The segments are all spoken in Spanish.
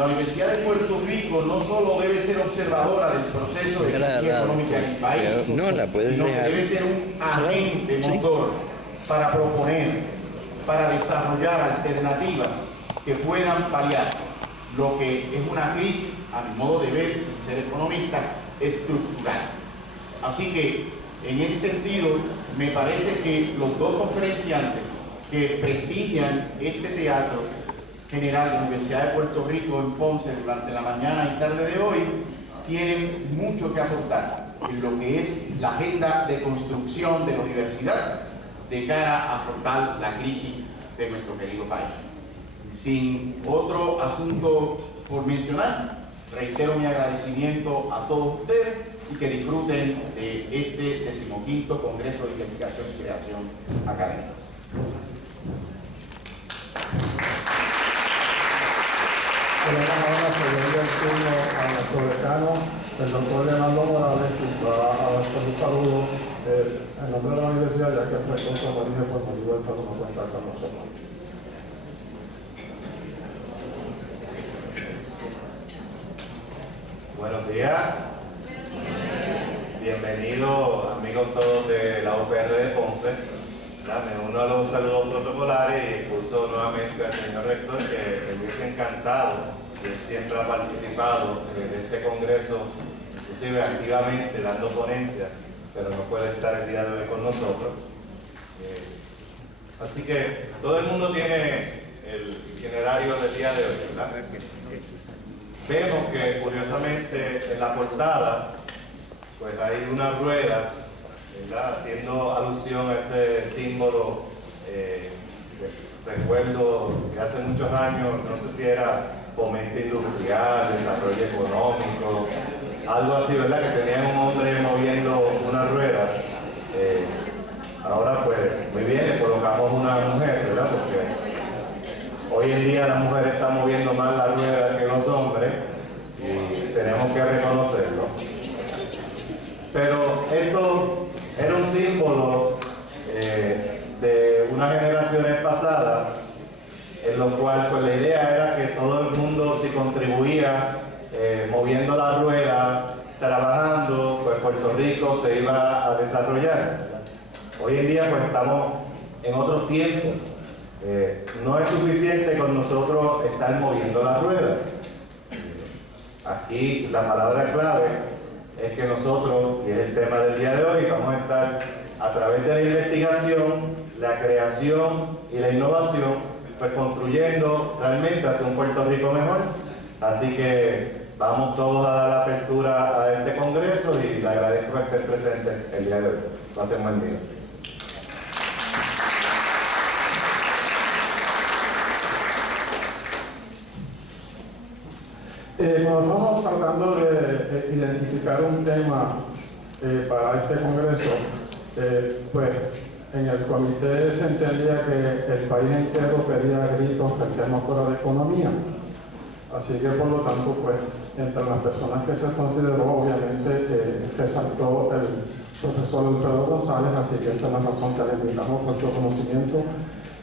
La Universidad de Puerto Rico no solo debe ser observadora del proceso de crisis económica en el país, sino que debe ser un agente motor para proponer, para desarrollar alternativas que puedan paliar lo que es una crisis, a mi modo de ver, sin ser economista, estructural. Así que, en ese sentido, me parece que los dos conferenciantes que prestigian este teatro general de la Universidad de Puerto Rico en Ponce durante la mañana y tarde de hoy tienen mucho que aportar en lo que es la agenda de construcción de la universidad de cara a afrontar la crisis de nuestro querido país. Sin otro asunto por mencionar, reitero mi agradecimiento a todos ustedes y que disfruten de este 15º Congreso de Investigación y Creación Académicas. Ahora se le dio el turno a nuestro decano, el doctor Leonardo Morales, que va a dar un saludo en nombre de la universidad, ya que el rector María por motivo del salud no puede estar con nosotros. Buenos días. Bienvenidos amigos todos de la UPR de Ponce. Me uno a los saludos protocolares y excuso nuevamente al señor rector que me hubiese encantado, que él siempre ha participado de este congreso, inclusive activamente dando ponencias, pero no puede estar el día de hoy con nosotros. Así que todo el mundo tiene el itinerario del día de hoy, ¿verdad? Vemos que curiosamente en la portada pues hay una rueda, ¿verdad?, haciendo alusión a ese símbolo recuerdo que hace muchos años, no sé si era fomento industrial, desarrollo económico, algo así, ¿verdad?, que tenía un hombre moviendo una rueda. Ahora pues muy bien, le colocamos una mujer, ¿verdad?, porque hoy en día la mujer está moviendo más la rueda que los hombres y tenemos que reconocerlo. Pero esto era un símbolo de unas generaciones pasadas, en lo cual pues la idea era que todo el mundo, si contribuía moviendo la rueda, trabajando, pues Puerto Rico se iba a desarrollar. Hoy en día pues estamos en otros tiempos. No es suficiente con nosotros estar moviendo la rueda. Aquí la palabra clave es que nosotros, y es el tema del día de hoy, vamos a estar a través de la investigación, la creación y la innovación, pues construyendo realmente hacia un Puerto Rico mejor. Así que vamos todos a dar la apertura a este congreso y le agradezco que esté presente el día de hoy. Pasen buen día. Cuando estamos tratando de identificar un tema para este congreso, pues en el comité se entendía que el país entero pedía gritos que el tema fuera de economía. Así que por lo tanto, pues entre las personas que se consideró, obviamente resaltó el profesor Alfredo González, así que esta es la razón que le invitamos por su conocimiento,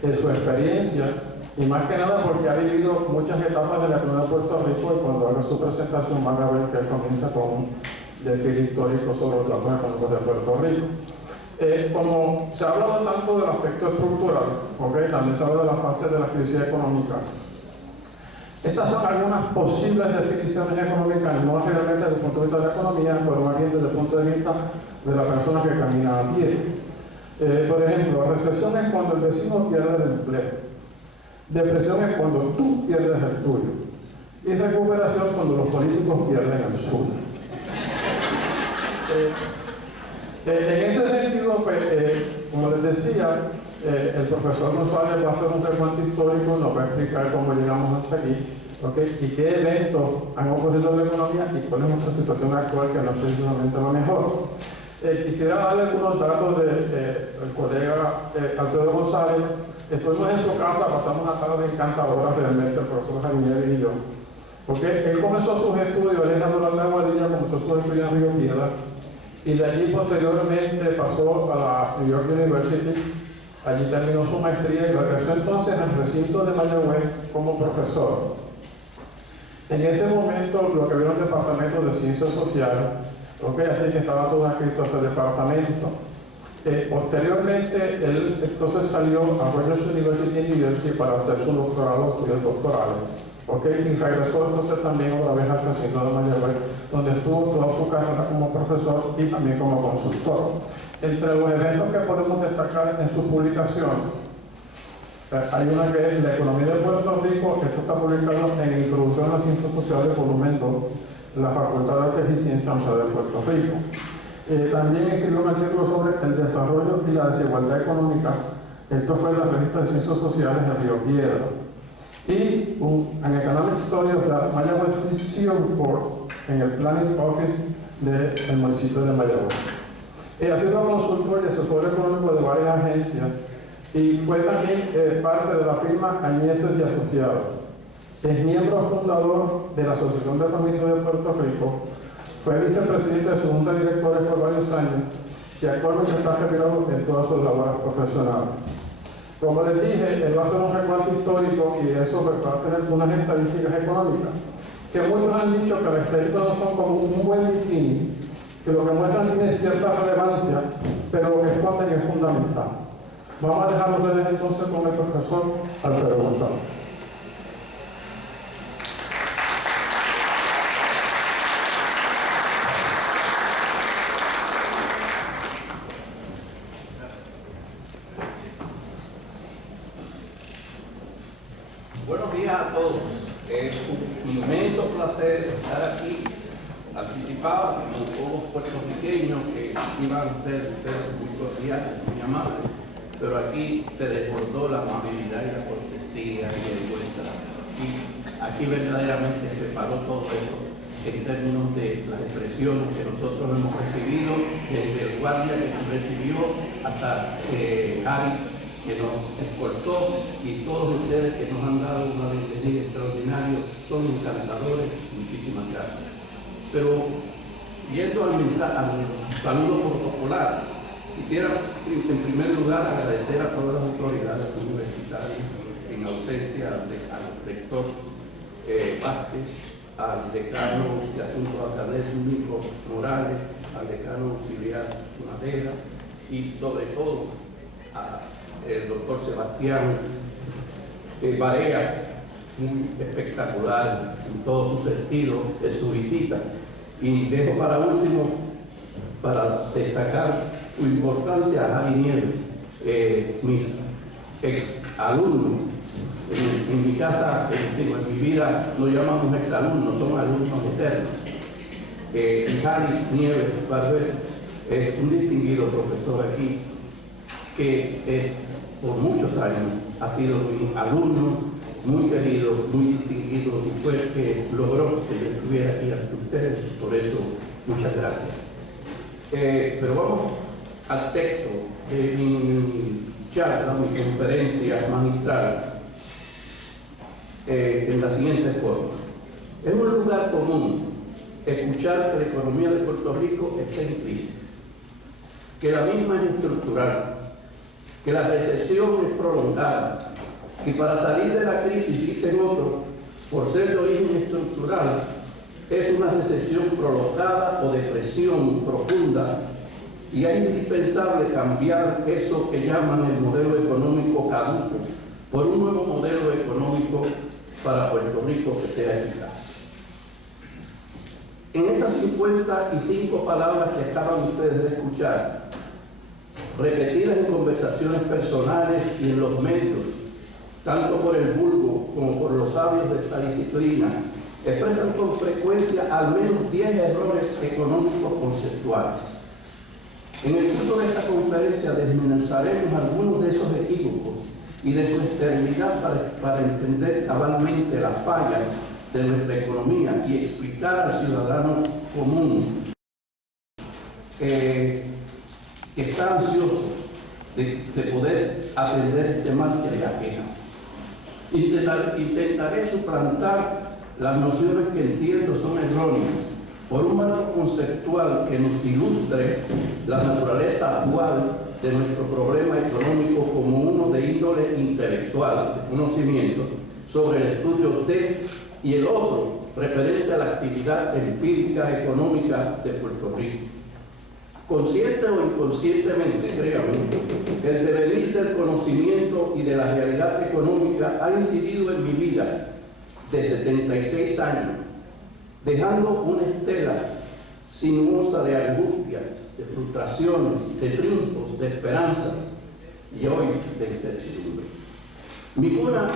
su experiencia, y más que nada porque ha vivido muchas etapas de la economía de Puerto Rico, y cuando haga su presentación van a ver que él comienza con un desfile histórico sobre los trabajos económicos de Puerto Rico. Como se ha hablado tanto del aspecto estructural, también se habla de la fase de la crisis económica. Estas son algunas posibles definiciones económicas, no realmente desde el punto de vista de la economía, pero más bien desde el punto de vista de la persona que camina a pie. Por ejemplo, recesión es cuando el vecino pierde el empleo. Depresión es cuando tú pierdes el tuyo. Y recuperación cuando los políticos pierden el suyo. En ese sentido, pues, como les decía, el profesor González va a hacer un recuento histórico, nos va a explicar cómo llegamos hasta aquí, y qué eventos han ocurrido en la economía y cuál es nuestra situación actual, que no es precisamente la mejor. Quisiera darle algunos datos del colega Alfredo González. Estuvimos en su casa, pasamos una tarde encantadora realmente, el profesor Javier y yo, porque él comenzó sus estudios, él es natural de Aguadilla, comenzó sus estudios en Río Piedras, y de allí posteriormente pasó a la New York University, allí terminó su maestría y regresó entonces al recinto de Mayagüez como profesor. En ese momento lo que había un departamento de ciencias sociales, así que estaba todo adscrito a ese departamento. Posteriormente, él entonces salió a Rutgers University en New Jersey para hacer su doctorado, estudios doctorales. Y regresó entonces también otra vez al recinto de Mayagüez, donde estuvo toda su carrera como profesor y también como consultor. Entre los eventos que podemos destacar en su publicación, hay una que es La economía de Puerto Rico. Esto está publicado en Introducción a las Ciencias Sociales, volumen 2, la Facultad de Artes y Ciencias de Puerto Rico. También escribió un artículo sobre el desarrollo y la desigualdad económica. Esto fue en la revista de Ciencias Sociales de Río Piedra. Y an Economic Study of the Mayagüez Museum Report en el Planning Office del municipio de Mayagüez. Ha sido consultor y asesor económico de varias agencias y fue también parte de la firma Añeses y Asociados. Es miembro fundador de la Asociación de Economistas de Puerto Rico. Fue vicepresidente de su junta de directores por varios años y actualmente está retirado en todas sus labores profesionales. Como les dije, él va a hacer un recuento histórico y de eso va a tener unas estadísticas económicas, que muchos han dicho que las estadísticas no son como un buen bikini, que lo que muestran tiene cierta relevancia, pero lo que esconden es fundamental. Vamos a dejar ustedes entonces con el profesor Alfredo González. Buenos días a todos. Es un inmenso placer estar aquí, participar con todos los puertorriqueños que iban a ser ustedes muy cordiales, muy amables, pero aquí se desbordó la amabilidad y la cortesía y el vuestra. Aquí verdaderamente se paró todo esto en términos de las expresiones que nosotros hemos recibido, desde el guardia que nos recibió hasta Harry, que nos escoltó, y todos ustedes que nos han dado una bienvenida extraordinaria, son encantadores. Muchísimas gracias. Pero yendo al saludo protocolar, quisiera en primer lugar agradecer a todas las autoridades universitarias, en ausencia al rector Vázquez, al decano de Asuntos Académicos Morales, al decano auxiliar Madera y sobre todo al doctor Sebastián Barea, muy espectacular en todo su sentido en su visita. Y dejo para último, para destacar su importancia, a Javi Nieves, mi ex alumno. En mi casa, en mi vida, no llamamos ex alumnos, somos alumnos eternos. Javi Nieves Barber es un distinguido profesor aquí, que por muchos años ha sido mi alumno, muy querido, muy distinguido, y fue el que logró que yo estuviera aquí ante ustedes. Por eso, muchas gracias. Pero vamos al texto de mi charla, mi conferencia magistral, en la siguiente forma. Es un lugar común escuchar que la economía de Puerto Rico está en crisis, que la misma es estructural, que la recesión es prolongada, y para salir de la crisis, dicen otros, por ser de origen estructural, es una recesión prolongada o depresión profunda, y es indispensable cambiar eso que llaman el modelo económico caduco por un nuevo modelo económico para Puerto Rico que sea eficaz. En estas 55 palabras que acaban ustedes de escuchar, repetidas en conversaciones personales y en los medios, tanto por el vulgo como por los sabios de esta disciplina, expresan con frecuencia al menos 10 errores económicos conceptuales. En el curso de esta conferencia desmenuzaremos algunos de esos equívocos y de su externidad para entender cabalmente las fallas de nuestra economía y explicar al ciudadano común que está ansioso de poder aprender este mal que le aqueja. Intentaré suplantar las nociones que entiendo son erróneas por un marco conceptual que nos ilustre la naturaleza actual de nuestro problema económico como uno de índole intelectual, de conocimiento, sobre el estudio de, y el otro referente a la actividad empírica económica de Puerto Rico. Consciente o inconscientemente, créanme, el devenir del conocimiento y de la realidad económica ha incidido en mi vida de 76 años, dejando una estela sinuosa de angustias, de frustraciones, de triunfos, de esperanza y hoy de incertidumbre. Mi cuna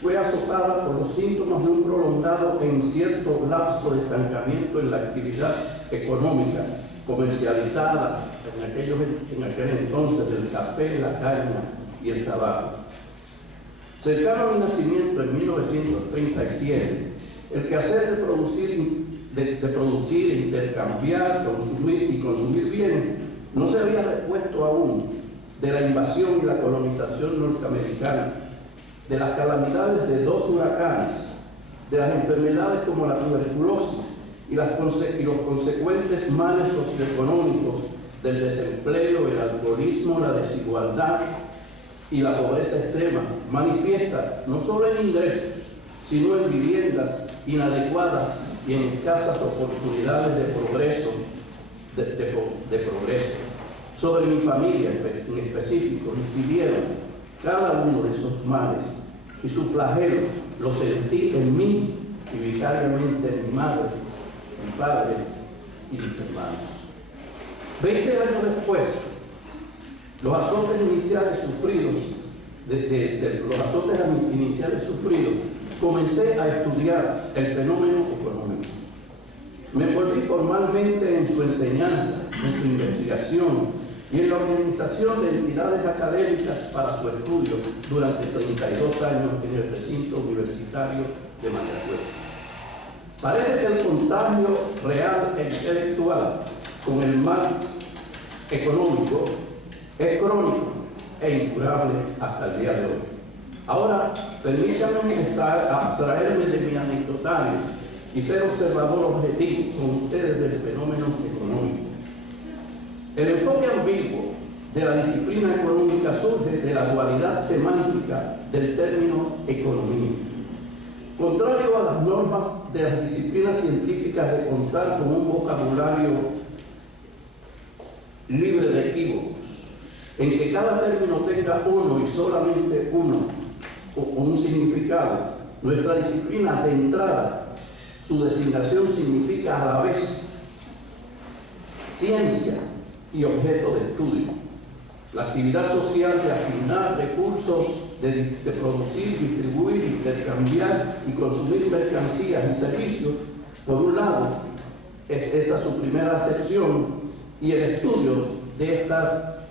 fue azotada por los síntomas de un prolongado e incierto lapso de estancamiento en la actividad económica comercializada en aquel entonces del café, la caña y el tabaco. Cercano a mi nacimiento en 1937, el quehacer de producir, intercambiar, consumir bienes no se había repuesto aún de la invasión y la colonización norteamericana, de las calamidades de 2 huracanes, de las enfermedades como la tuberculosis y los consecuentes males socioeconómicos del desempleo, el alcoholismo, la desigualdad y la pobreza extrema, manifiesta no solo en ingresos, sino en viviendas inadecuadas y en escasas oportunidades de progreso, Sobre mi familia en específico incidieron cada uno de esos males y su flagelo lo sentí en mí y vicariamente en mi madre, mi padre y mis hermanos. 20 años después, los azotes iniciales sufridos, comencé a estudiar el fenómeno económico. Me envolví formalmente en su enseñanza, en su investigación y en la organización de entidades académicas para su estudio durante 32 años en el recinto universitario de Mayagüez. Parece que el contagio real e intelectual con el mal económico es crónico e incurable hasta el día de hoy. Ahora, permítanme abstraerme de mi anecdotario y ser observador objetivo con ustedes del fenómeno económico. El enfoque ambiguo de la disciplina económica surge de la dualidad semántica del término economía. Contrario a las normas de las disciplinas científicas de contar con un vocabulario libre de equívocos, en que cada término tenga uno y solamente uno o un significado, nuestra disciplina de entrada, su designación significa a la vez ciencia y objeto de estudio. La actividad social de asignar recursos, de producir, distribuir, intercambiar y consumir mercancías y servicios, por un lado, es esa su primera acepción, y el estudio de esta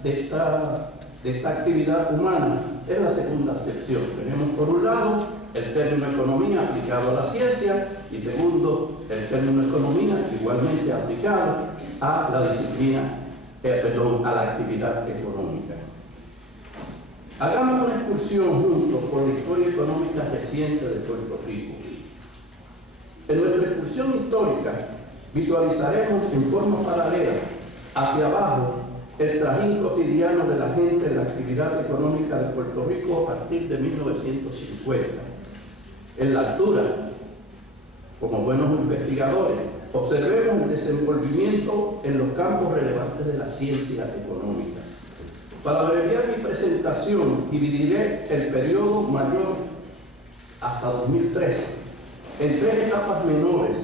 actividad humana es la segunda acepción. Tenemos por un lado el término economía aplicado a la ciencia y segundo, el término economía igualmente aplicado a la disciplina, a la actividad económica. Hagamos una excursión juntos por la historia económica reciente de Puerto Rico. En nuestra excursión histórica visualizaremos en forma paralela hacia abajo el trajín cotidiano de la gente en la actividad económica de Puerto Rico a partir de 1950. En la altura, como buenos investigadores, observemos el desenvolvimiento en los campos relevantes de la ciencia económica. Para abreviar mi presentación, dividiré el periodo mayor hasta 2003 en 3 etapas menores,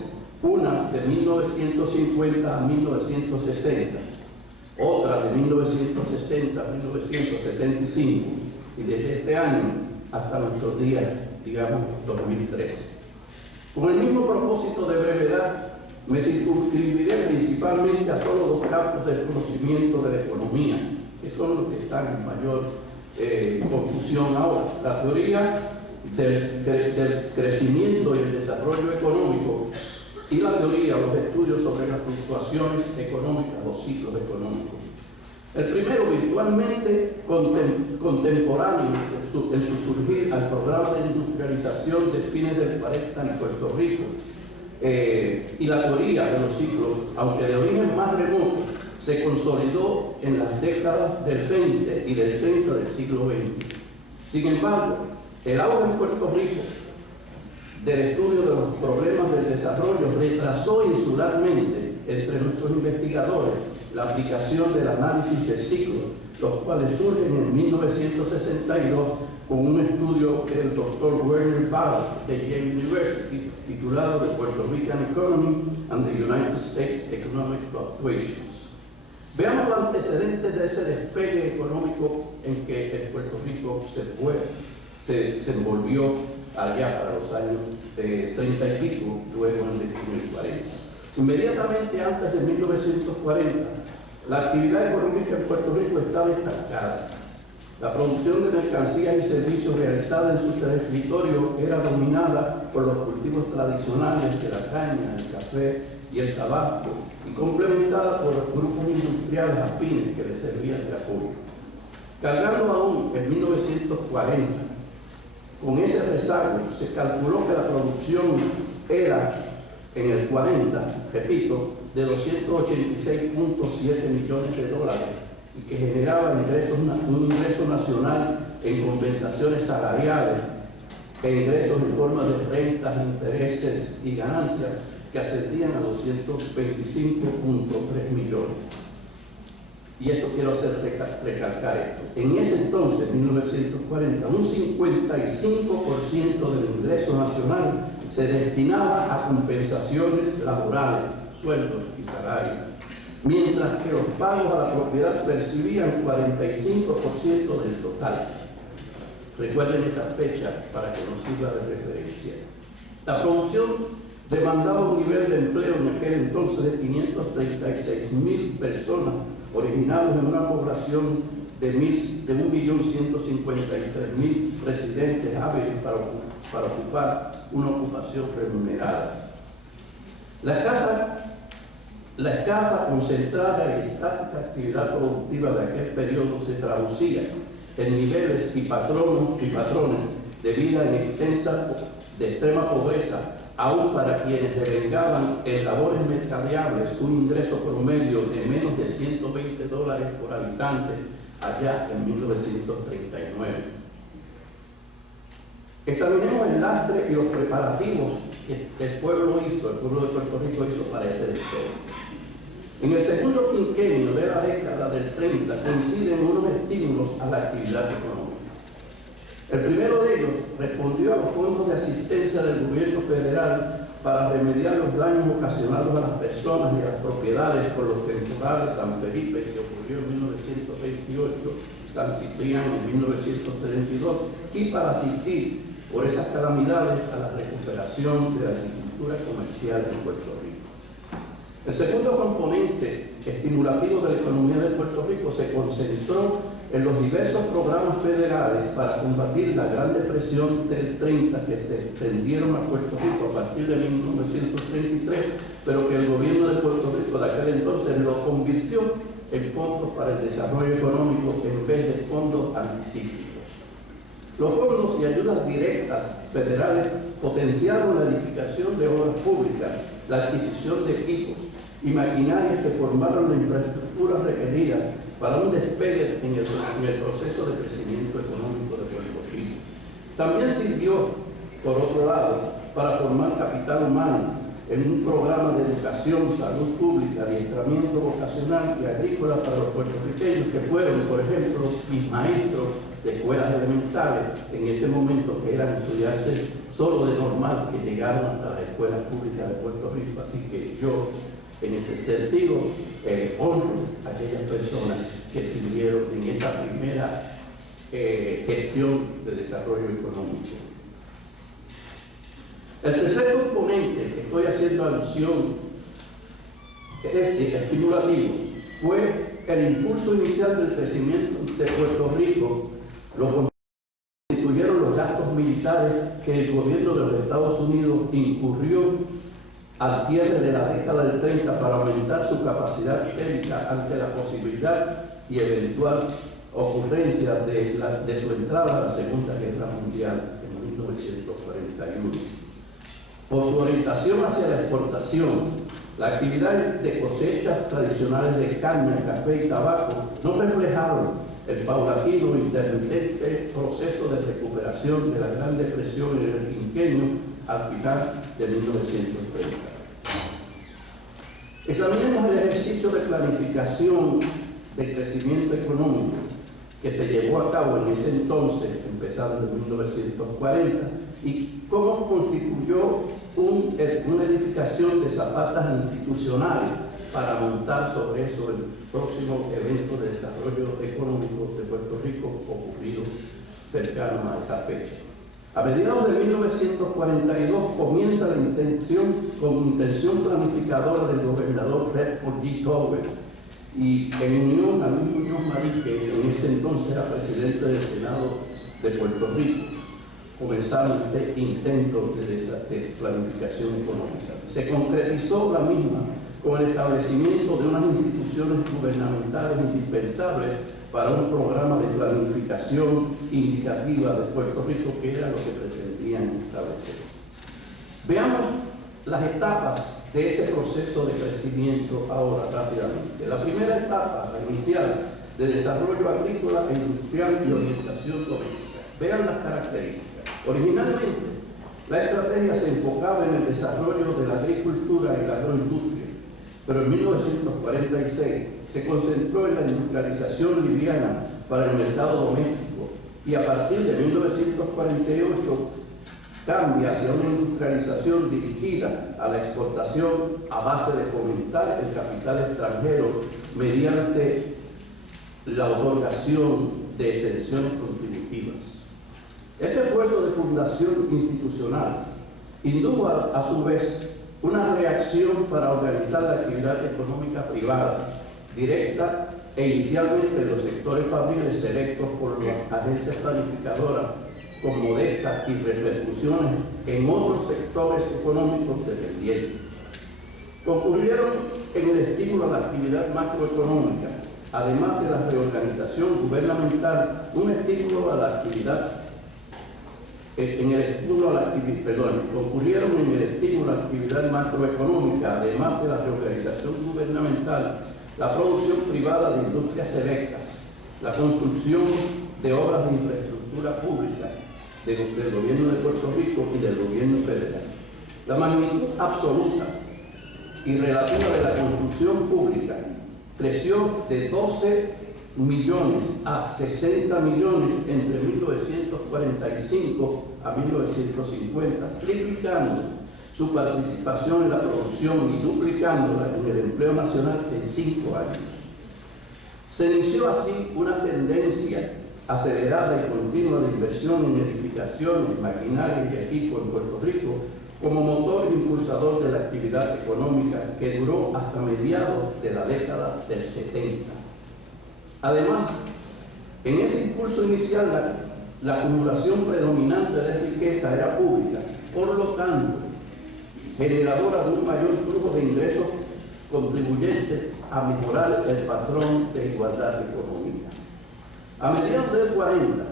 una de 1950 a 1960, otra de 1960 a 1975 y desde este año hasta nuestros días, digamos 2013. Con el mismo propósito de brevedad, me circunscribiré principalmente a solo 2 campos de conocimiento de la economía, que son los que están en mayor confusión ahora: la teoría del crecimiento y el desarrollo económico y la teoría, los estudios sobre las fluctuaciones económicas, los ciclos económicos. El primero virtualmente contemporáneo en su surgir al programa de industrialización de fines del 40 en Puerto Rico, y la teoría de los ciclos, aunque de origen más remoto, se consolidó en las décadas del 20 y del 30 del siglo XX. Sin embargo, el auge en Puerto Rico del estudio de los problemas del desarrollo retrasó insularmente entre nuestros investigadores la aplicación del análisis de ciclos, los cuales surgen en 1962 con un estudio del Dr. Werner Bauer de Yale University titulado The Puerto Rican Economy and the United States Economic Fluctuations. Veamos los antecedentes de ese despegue económico en que el Puerto Rico se envolvió allá para los años 30 y pico, luego en el 40. Inmediatamente antes de 1940, la actividad económica en Puerto Rico estaba estancada. La producción de mercancías y servicios realizada en su territorio era dominada por los cultivos tradicionales de la caña, el café y el tabaco, y complementada por los grupos industriales afines que le servían de apoyo. Cargando aún en 1940, con ese rezago se calculó que la producción era en el 40, repito, de 286.7 millones de dólares y que generaba un ingreso nacional en compensaciones salariales e ingresos en forma de rentas, intereses y ganancias que ascendían a 225.3 millones. Y esto quiero hacer recalcar esto. En ese entonces, 1940, un 55% del ingreso nacional se destinaba a compensaciones laborales, sueldos y salarios, mientras que los pagos a la propiedad percibían 45% del total. Recuerden esta fecha para que nos sirva de referencia. La producción demandaba un nivel de empleo en aquel entonces de 536.000 personas, originados en una población de 1.153.000 residentes hábiles para ocupar una ocupación remunerada. La escasa, concentrada y estática actividad productiva de aquel periodo se traducía en niveles y patrones de vida de extrema pobreza, aún para quienes devengaban en labores mercadeables un ingreso promedio de menos de $120 por habitante allá en 1939. Examinemos el lastre y los preparativos que el pueblo de Puerto Rico hizo para ese despegue. En el segundo quinquenio de la década del 30 coinciden unos estímulos a la actividad económica. El primero de ellos respondió a los fondos de asistencia del gobierno federal para remediar los daños ocasionados a las personas y a las propiedades por los temporales San Felipe, que ocurrió en 1928, y San Cipriano en 1932, y para asistir por esas calamidades a la recuperación de la agricultura comercial en Puerto Rico. El segundo componente estimulativo de la economía de Puerto Rico se concentró en los diversos programas federales para combatir la Gran Depresión del 30 que se extendieron a Puerto Rico a partir de 1933, pero que el gobierno de Puerto Rico de aquel entonces lo convirtió en fondos para el desarrollo económico en vez de fondos anticíclicos. Los fondos y ayudas directas federales potenciaron la edificación de obras públicas, la adquisición de equipos y maquinarias que formaron la infraestructura requerida para un despegue en el proceso de crecimiento económico de Puerto Rico. También sirvió, por otro lado, para formar capital humano en un programa de educación, salud pública, adiestramiento vocacional y agrícola para los puertorriqueños que fueron, por ejemplo, mis maestros de escuelas elementales, en ese momento que eran estudiantes solo de normal que llegaron hasta las escuelas públicas de Puerto Rico. Así que yo, en ese sentido, honro a aquellas personas que sirvieron en esa primera gestión de desarrollo económico. El tercer componente que estoy haciendo alusión estimulativo fue el impulso inicial del crecimiento de Puerto Rico. Lo constituyeron los gastos militares que el gobierno de los Estados Unidos incurrió al cierre de la década del 30 para aumentar su capacidad bélica ante la posibilidad y eventual ocurrencia de su entrada a la Segunda Guerra Mundial en 1941. Por su orientación hacia la exportación, la actividad de cosechas tradicionales de caña, café y tabaco no reflejaron el paulatino e intermitente proceso de recuperación de la Gran Depresión en el quinquenio al final de 1930. Examinemos el ejercicio de planificación de crecimiento económico que se llevó a cabo en ese entonces, empezando en 1940, y cómo constituyó una edificación de zapatas institucionales para montar sobre eso el próximo evento de desarrollo económico de Puerto Rico ocurrido cercano a esa fecha. A mediados de 1942 comienza la intención planificadora del gobernador Redford G. Tolbert y en unión a Luis Muñoz Marín, que en ese entonces era presidente del Senado de Puerto Rico, comenzaron este intento de planificación económica. Se concretizó la misma con el establecimiento de unas instituciones gubernamentales indispensables para un programa de planificación indicativa de Puerto Rico, que era lo que pretendían establecer. Veamos las etapas de ese proceso de crecimiento ahora rápidamente. La primera etapa, la inicial, de desarrollo agrícola e industrial y orientación doméstica. Vean las características. Originalmente, la estrategia se enfocaba en el desarrollo de la agricultura y la agroindustria, pero en 1946 se concentró en la industrialización liviana para el mercado doméstico y a partir de 1948 cambia hacia una industrialización dirigida a la exportación a base de fomentar el capital extranjero mediante la otorgación de exenciones contributivas. Este esfuerzo de fundación institucional indujo a su vez una reacción para organizar la actividad económica privada, directa e inicialmente en los sectores fabriles selectos por las agencias planificadoras, con modestas y repercusiones en otros sectores económicos dependientes. Concurrieron en el estímulo a la actividad macroeconómica, además de la reorganización gubernamental, un estímulo a la actividad concurrieron en el estímulo a la actividad macroeconómica, además de la reorganización gubernamental, la producción privada de industrias selectas, la construcción de obras de infraestructura pública del gobierno de Puerto Rico y del gobierno federal. La magnitud absoluta y relativa de la construcción pública creció de 12 millones a 60 millones entre 1945 a 1950, triplicando su participación en la producción y duplicándola en el empleo nacional en 5 años. Se inició así una tendencia acelerada y continua de inversión en edificaciones, maquinaria y equipo en Puerto Rico como motor impulsador de la actividad económica que duró hasta mediados de la década del 70. Además, en ese impulso inicial la acumulación predominante de riqueza era pública, por lo tanto, generadora de un mayor flujo de ingresos contribuyentes a mejorar el patrón de igualdad económica. A mediados del 40,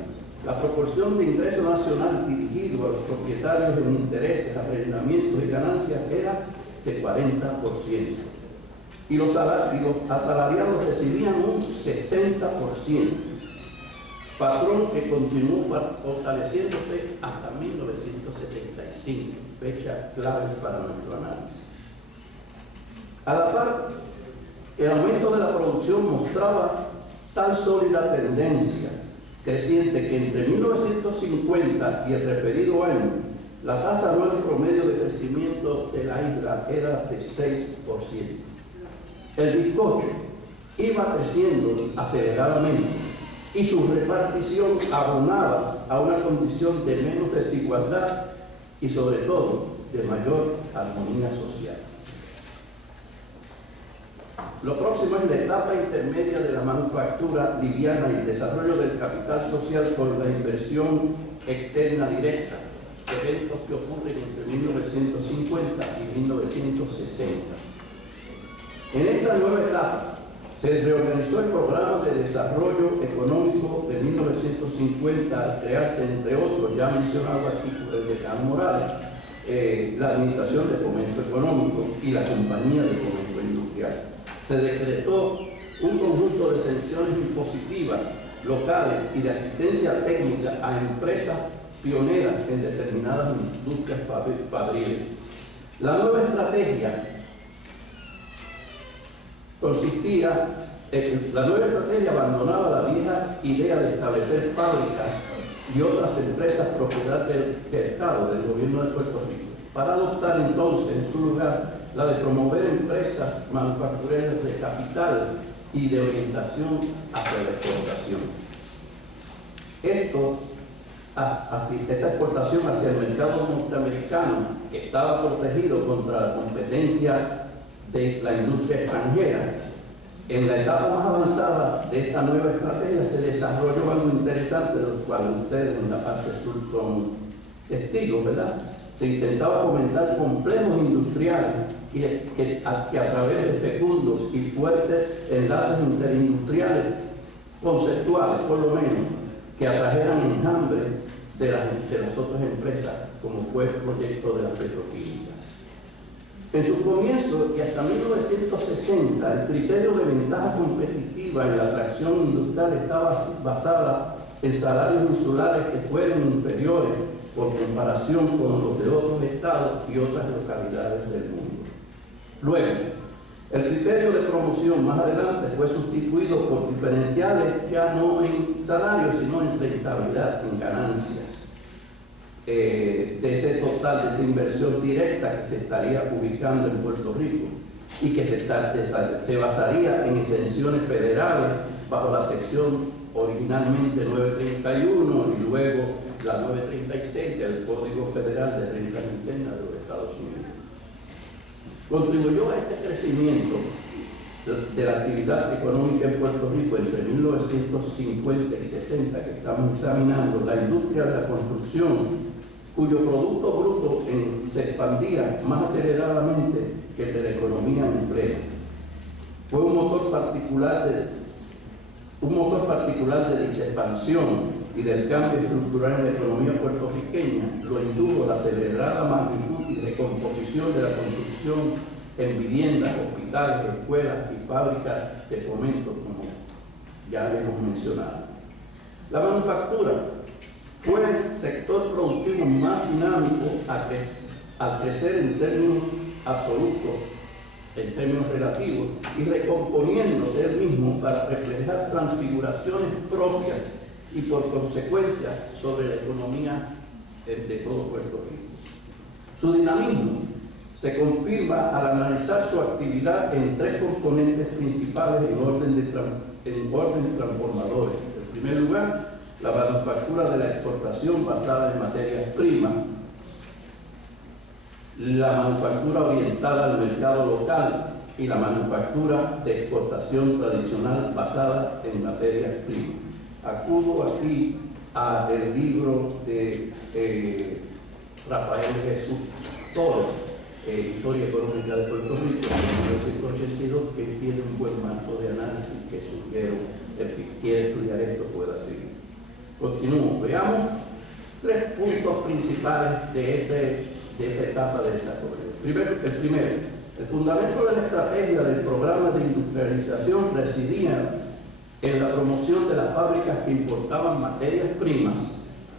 la proporción de ingreso nacional dirigido a los propietarios en intereses, arrendamientos y ganancias era de 40%. Y los asalariados recibían un 60%, patrón que continuó fortaleciéndose hasta 1975, fecha clave para nuestro análisis. A la par, el aumento de la producción mostraba tal sólida tendencia creciente que entre 1950 y el referido año, la tasa anual promedio de crecimiento de la isla era de 6%. El bizcocho iba creciendo aceleradamente y su repartición abonaba a una condición de menos desigualdad y sobre todo de mayor armonía social. Lo próximo es la etapa intermedia de la manufactura liviana y el desarrollo del capital social con la inversión externa directa, eventos que ocurren entre 1950 y 1960. En esta nueva etapa se reorganizó el programa de desarrollo económico de 1950 al crearse, entre otros, ya mencionado aquí por el decano Morales, la Administración de Fomento Económico y la Compañía de Fomento Industrial. Se decretó un conjunto de exenciones impositivas locales y de asistencia técnica a empresas pionera en determinadas industrias fabriles. La nueva estrategia abandonaba la vieja idea de establecer fábricas y otras empresas propiedad del Estado, del gobierno de Puerto Rico, para adoptar entonces en su lugar la de promover empresas manufactureras de capital y de orientación hacia la exportación. Esa exportación hacia el mercado norteamericano estaba protegido contra la competencia de la industria extranjera. En la etapa más avanzada de esta nueva estrategia se desarrolló algo interesante, de lo cual ustedes en la parte sur son testigos, ¿verdad? Se intentaba fomentar complejos industriales que a través de fecundos y fuertes enlaces interindustriales, conceptuales por lo menos, que atrajeran enjambre de las otras empresas, como fue el proyecto de las petroquímicas. En su comienzo y hasta 1960, el criterio de ventaja competitiva en la atracción industrial estaba basada en salarios insulares que fueran inferiores por comparación con los de otros estados y otras localidades del mundo. Luego, el criterio de promoción más adelante fue sustituido por diferenciales ya no en salarios, sino en rentabilidad, en ganancias. De ese total, de esa inversión directa que se estaría ubicando en Puerto Rico y que se basaría en exenciones federales bajo la sección originalmente 931 y luego la 936 del Código Federal de Rentas Internas de los Estados Unidos. Contribuyó a este crecimiento de la actividad económica en Puerto Rico entre 1950 y 60 que estamos examinando, la industria de la construcción, cuyo Producto Bruto se expandía más aceleradamente que el de la economía en pleno. Fue un motor particular de dicha expansión y del cambio estructural en la economía puertorriqueña lo indujo la acelerada magnitud y recomposición de la construcción en viviendas, hospitales, escuelas y fábricas de fomento, como ya hemos mencionado. La manufactura fue el sector productivo más dinámico al crecer en términos absolutos, en términos relativos, y recomponiéndose él mismo para reflejar transfiguraciones propias y por consecuencia sobre la economía de todo Puerto Rico. Su dinamismo se confirma al analizar su actividad en tres componentes principales en orden transformadores. En primer lugar, la manufactura de la exportación basada en materias primas, la manufactura orientada al mercado local y la manufactura de exportación tradicional basada en materias primas. Acudo aquí al libro de Rafael Jesús Toro, Historia Económica de Puerto Rico, de 1982, que tiene un buen marco de análisis que sugiero el que quiere estudiar esto pueda seguir. Continúo. Veamos tres puntos principales de esa etapa de desarrollo. El primero, el fundamento de la estrategia del programa de industrialización residía en la promoción de las fábricas que importaban materias primas,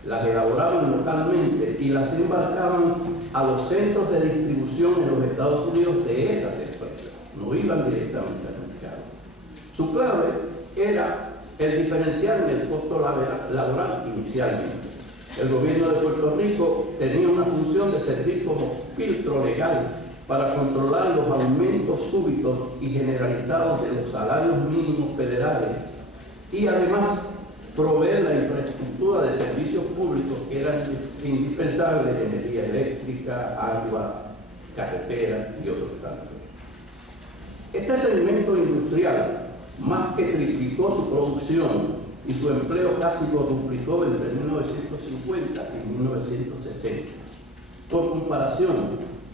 las elaboraban localmente y las embarcaban a los centros de distribución en los Estados Unidos de esas empresas. No iban directamente al mercado. Su clave era el diferencial en el costo laboral inicialmente. El gobierno de Puerto Rico tenía una función de servir como filtro legal para controlar los aumentos súbitos y generalizados de los salarios mínimos federales y además proveer la infraestructura de servicios públicos que eran indispensables: energía eléctrica, agua, carreteras y otros tantos. Este segmento industrial más que triplicó su producción y su empleo casi lo duplicó entre 1950 y 1960. Por comparación,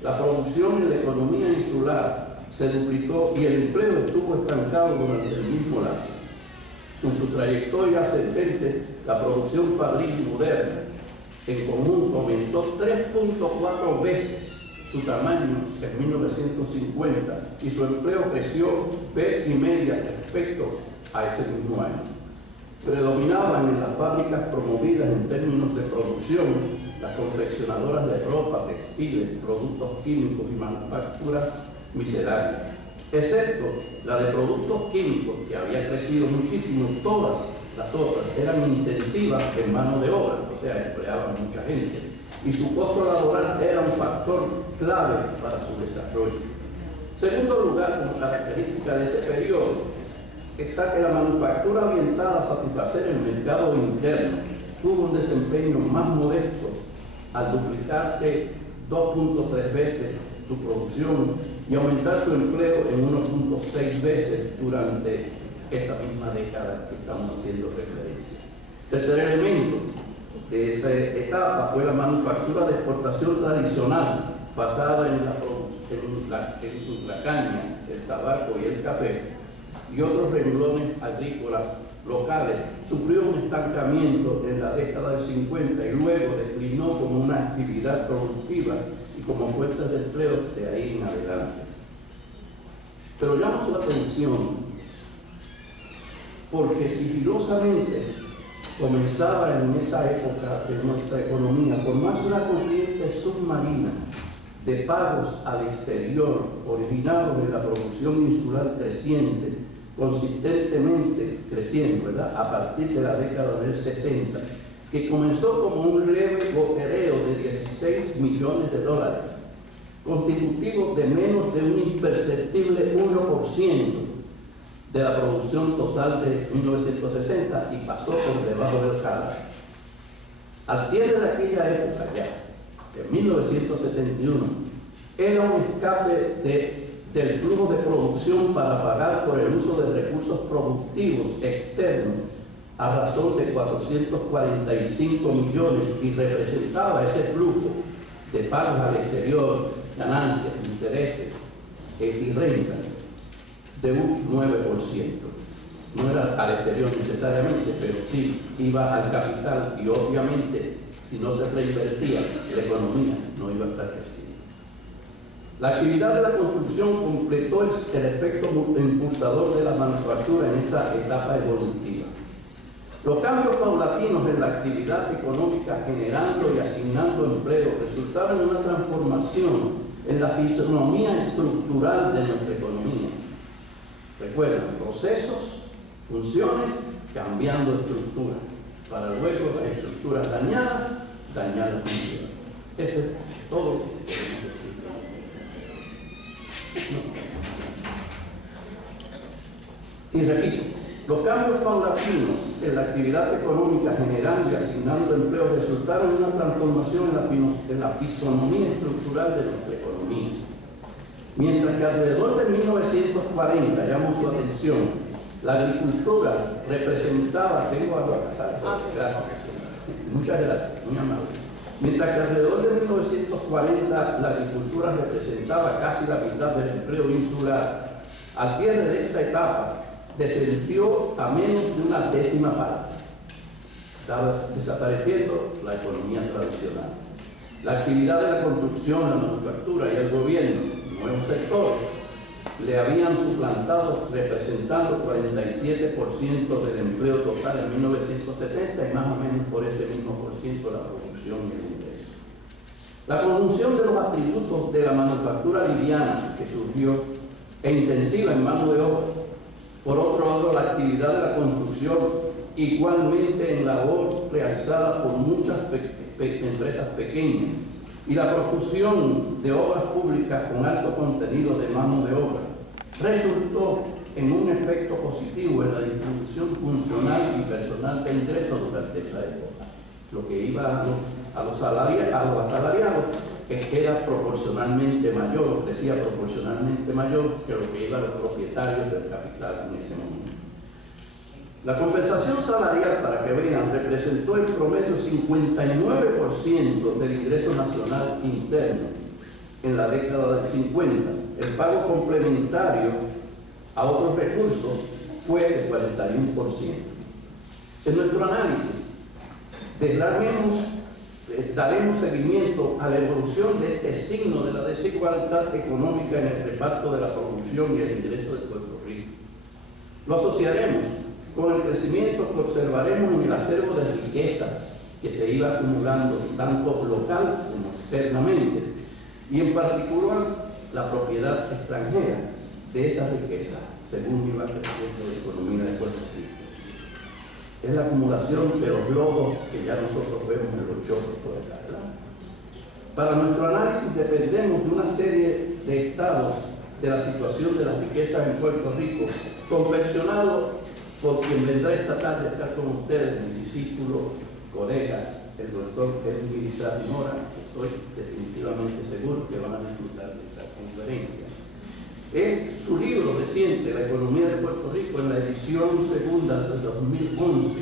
la producción en la economía insular se duplicó y el empleo estuvo estancado durante el mismo lapso. En su trayectoria ascendente, la producción fabril moderna en conjunto aumentó 3.4 veces su tamaño en 1950 y su empleo creció vez y media respecto a ese mismo año. Predominaban en las fábricas promovidas en términos de producción construcción, las confeccionadoras de ropa, textiles, productos químicos y manufacturas misceláneas, excepto la de productos químicos, que había crecido muchísimo. Todas las otras eran intensivas en mano de obra, o sea, empleaban mucha gente, y su costo laboral era un factor clave para su desarrollo. Segundo lugar, como característica de ese periodo, está que la manufactura orientada a satisfacer el mercado interno tuvo un desempeño más modesto al duplicarse 2.3 veces su producción y aumentar su empleo en 1.6 veces durante esa misma década que estamos haciendo referencia. Tercer elemento de esa etapa fue la manufactura de exportación tradicional basada en la caña, el tabaco y el café y otros renglones agrícolas locales. Sufrió un estancamiento en la década del 50 y luego declinó como una actividad productiva y como fuente de empleo de ahí en adelante. Pero llamo su atención porque sigilosamente comenzaba en esa época de nuestra economía a formarse una corriente submarina de pagos al exterior originados de la producción insular creciente, consistentemente creciendo, ¿verdad?, a partir de la década del 60, que comenzó como un leve gotereo de 16 millones de dólares, constitutivo de menos de un imperceptible 1% de la producción total de 1960 y pasó por debajo del radar. Al cierre de aquella época ya, de 1971, era un escape del flujo de producción para pagar por el uso de recursos productivos externos a razón de 445 millones y representaba ese flujo de pagos al exterior, ganancias, intereses y renta de un 9%. No era al exterior necesariamente, pero sí iba al capital y obviamente si no se reinvertía la economía no iba a estar creciendo. La actividad de la construcción completó el efecto impulsador de la manufactura en esa etapa evolutiva. Los cambios paulatinos en la actividad económica generando y asignando empleo resultaron en una transformación en la fisonomía estructural de nuestra economía. Recuerden, procesos, funciones, cambiando estructura, para luego las estructuras dañadas, dañar la función. Eso es todo lo que queremos decir. Y repito, los cambios paulatinos en la actividad económica generando y asignando empleo resultaron en una transformación en la fisonomía estructural de nuestra economía. Mientras que alrededor de 1940, llamo su atención, la agricultura representaba, tengo algo a casar, gracias, muchas gracias, muy amable. Mientras que alrededor de 1940 la agricultura representaba casi la mitad del empleo insular, al cierre de esta etapa descendió a menos de una décima parte. Estaba desapareciendo la economía tradicional. La actividad de la construcción, la manufactura y el gobierno, nuevos sectores, le habían suplantado representando 47% del empleo total en 1970 y más o menos por ese mismo por ciento la producción y el ingreso. La conjunción de los atributos de la manufactura liviana que surgió e intensiva en mano de obra, por otro lado la actividad de la construcción igualmente en labor realizada por muchas empresas pequeñas y la profusión de obras públicas con alto contenido de mano de obra resultó en un efecto positivo en la distribución funcional y personal de ingresos durante esa época. Lo que iba a los asalariados era proporcionalmente mayor, crecía proporcionalmente mayor que lo que iba a los propietarios del capital en ese momento. La compensación salarial, para que vean, representó en promedio 59% del ingreso nacional interno en la década del 50. El pago complementario a otros recursos fue de 41%. En nuestro análisis, daremos seguimiento a la evolución de este signo de la desigualdad económica en el reparto de la producción y el ingreso de Puerto Rico. Lo asociaremos con el crecimiento que observaremos en el acervo de riqueza que se iba acumulando tanto local como externamente, y en particular la propiedad extranjera de esa riqueza, según iba creciendo la economía de Puerto Rico. Es la acumulación de los lodos que ya nosotros vemos en los chorros por acá, ¿verdad? Para nuestro análisis dependemos de una serie de estados de la situación de las riquezas en Puerto Rico, confeccionado por quien vendrá esta tarde a estar con ustedes, mi discípulo, colega, el doctor Edwin Irizarry Mora. Estoy definitivamente seguro que van a disfrutar de esa conferencia. Es su libro reciente, La economía de Puerto Rico, en la edición segunda del 2011.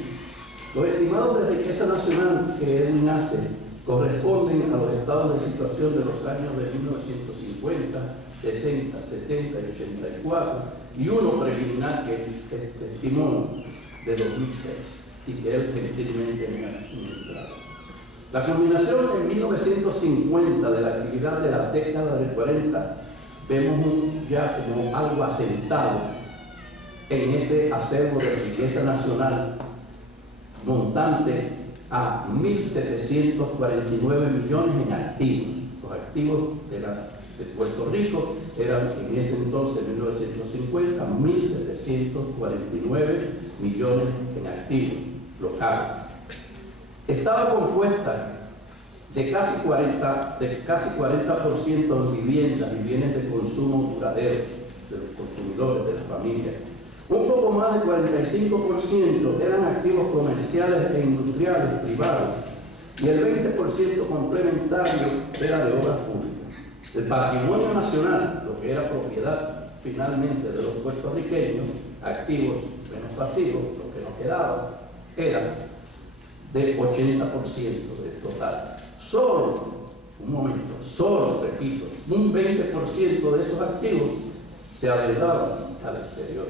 Los estimados de riqueza nacional que Edwin hace corresponden a los estados de situación de los años de 1950, 60, 70 y 84, y uno preliminar que es el testimonio de 2006 y que él gentilmente me ha suministrado. La combinación en 1950 de la actividad de la década del 40 vemos ya como algo asentado en ese acervo de riqueza nacional montante a 1.749 millones en activos. Los activos de Puerto Rico eran en ese entonces, en 1950, 1.749 millones en activos locales. Estaba compuesta de casi 40% en viviendas y bienes de consumo duradero de los consumidores, de las familias. Un poco más del 45% eran activos comerciales e industriales privados y el 20% complementario era de obras públicas. El patrimonio nacional, lo que era propiedad finalmente de los puertorriqueños, activos menos pasivos, lo que nos quedaba, era del 80% del total. Solo, repito, un 20% de esos activos se arrendaban al exterior.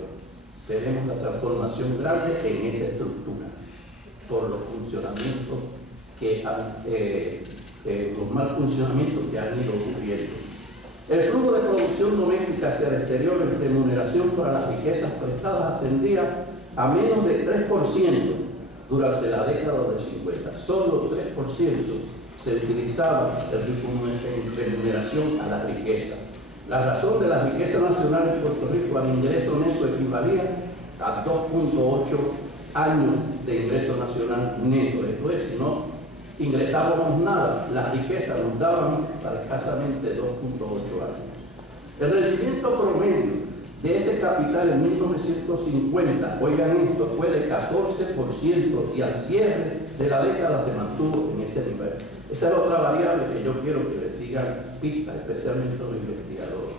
Tenemos la transformación grande en esa estructura por los funcionamientos que los mal funcionamientos que han ido ocurriendo. El flujo de producción doméstica hacia el exterior en remuneración para las riquezas prestadas ascendía a menos de 3% durante la década del 50. Solo 3% se utilizaba en remuneración a la riqueza. La razón de la riqueza nacional en Puerto Rico al ingreso neto equivalía a 2.8 años de ingreso nacional neto. Esto es, si no ingresábamos nada, la riqueza nos daban para escasamente 2.8 años. El rendimiento promedio de ese capital en 1950, oigan esto, fue de 14% y al cierre de la década se mantuvo en ese nivel. Esa es otra variable que yo quiero que le sigan pistas, especialmente los investigadores.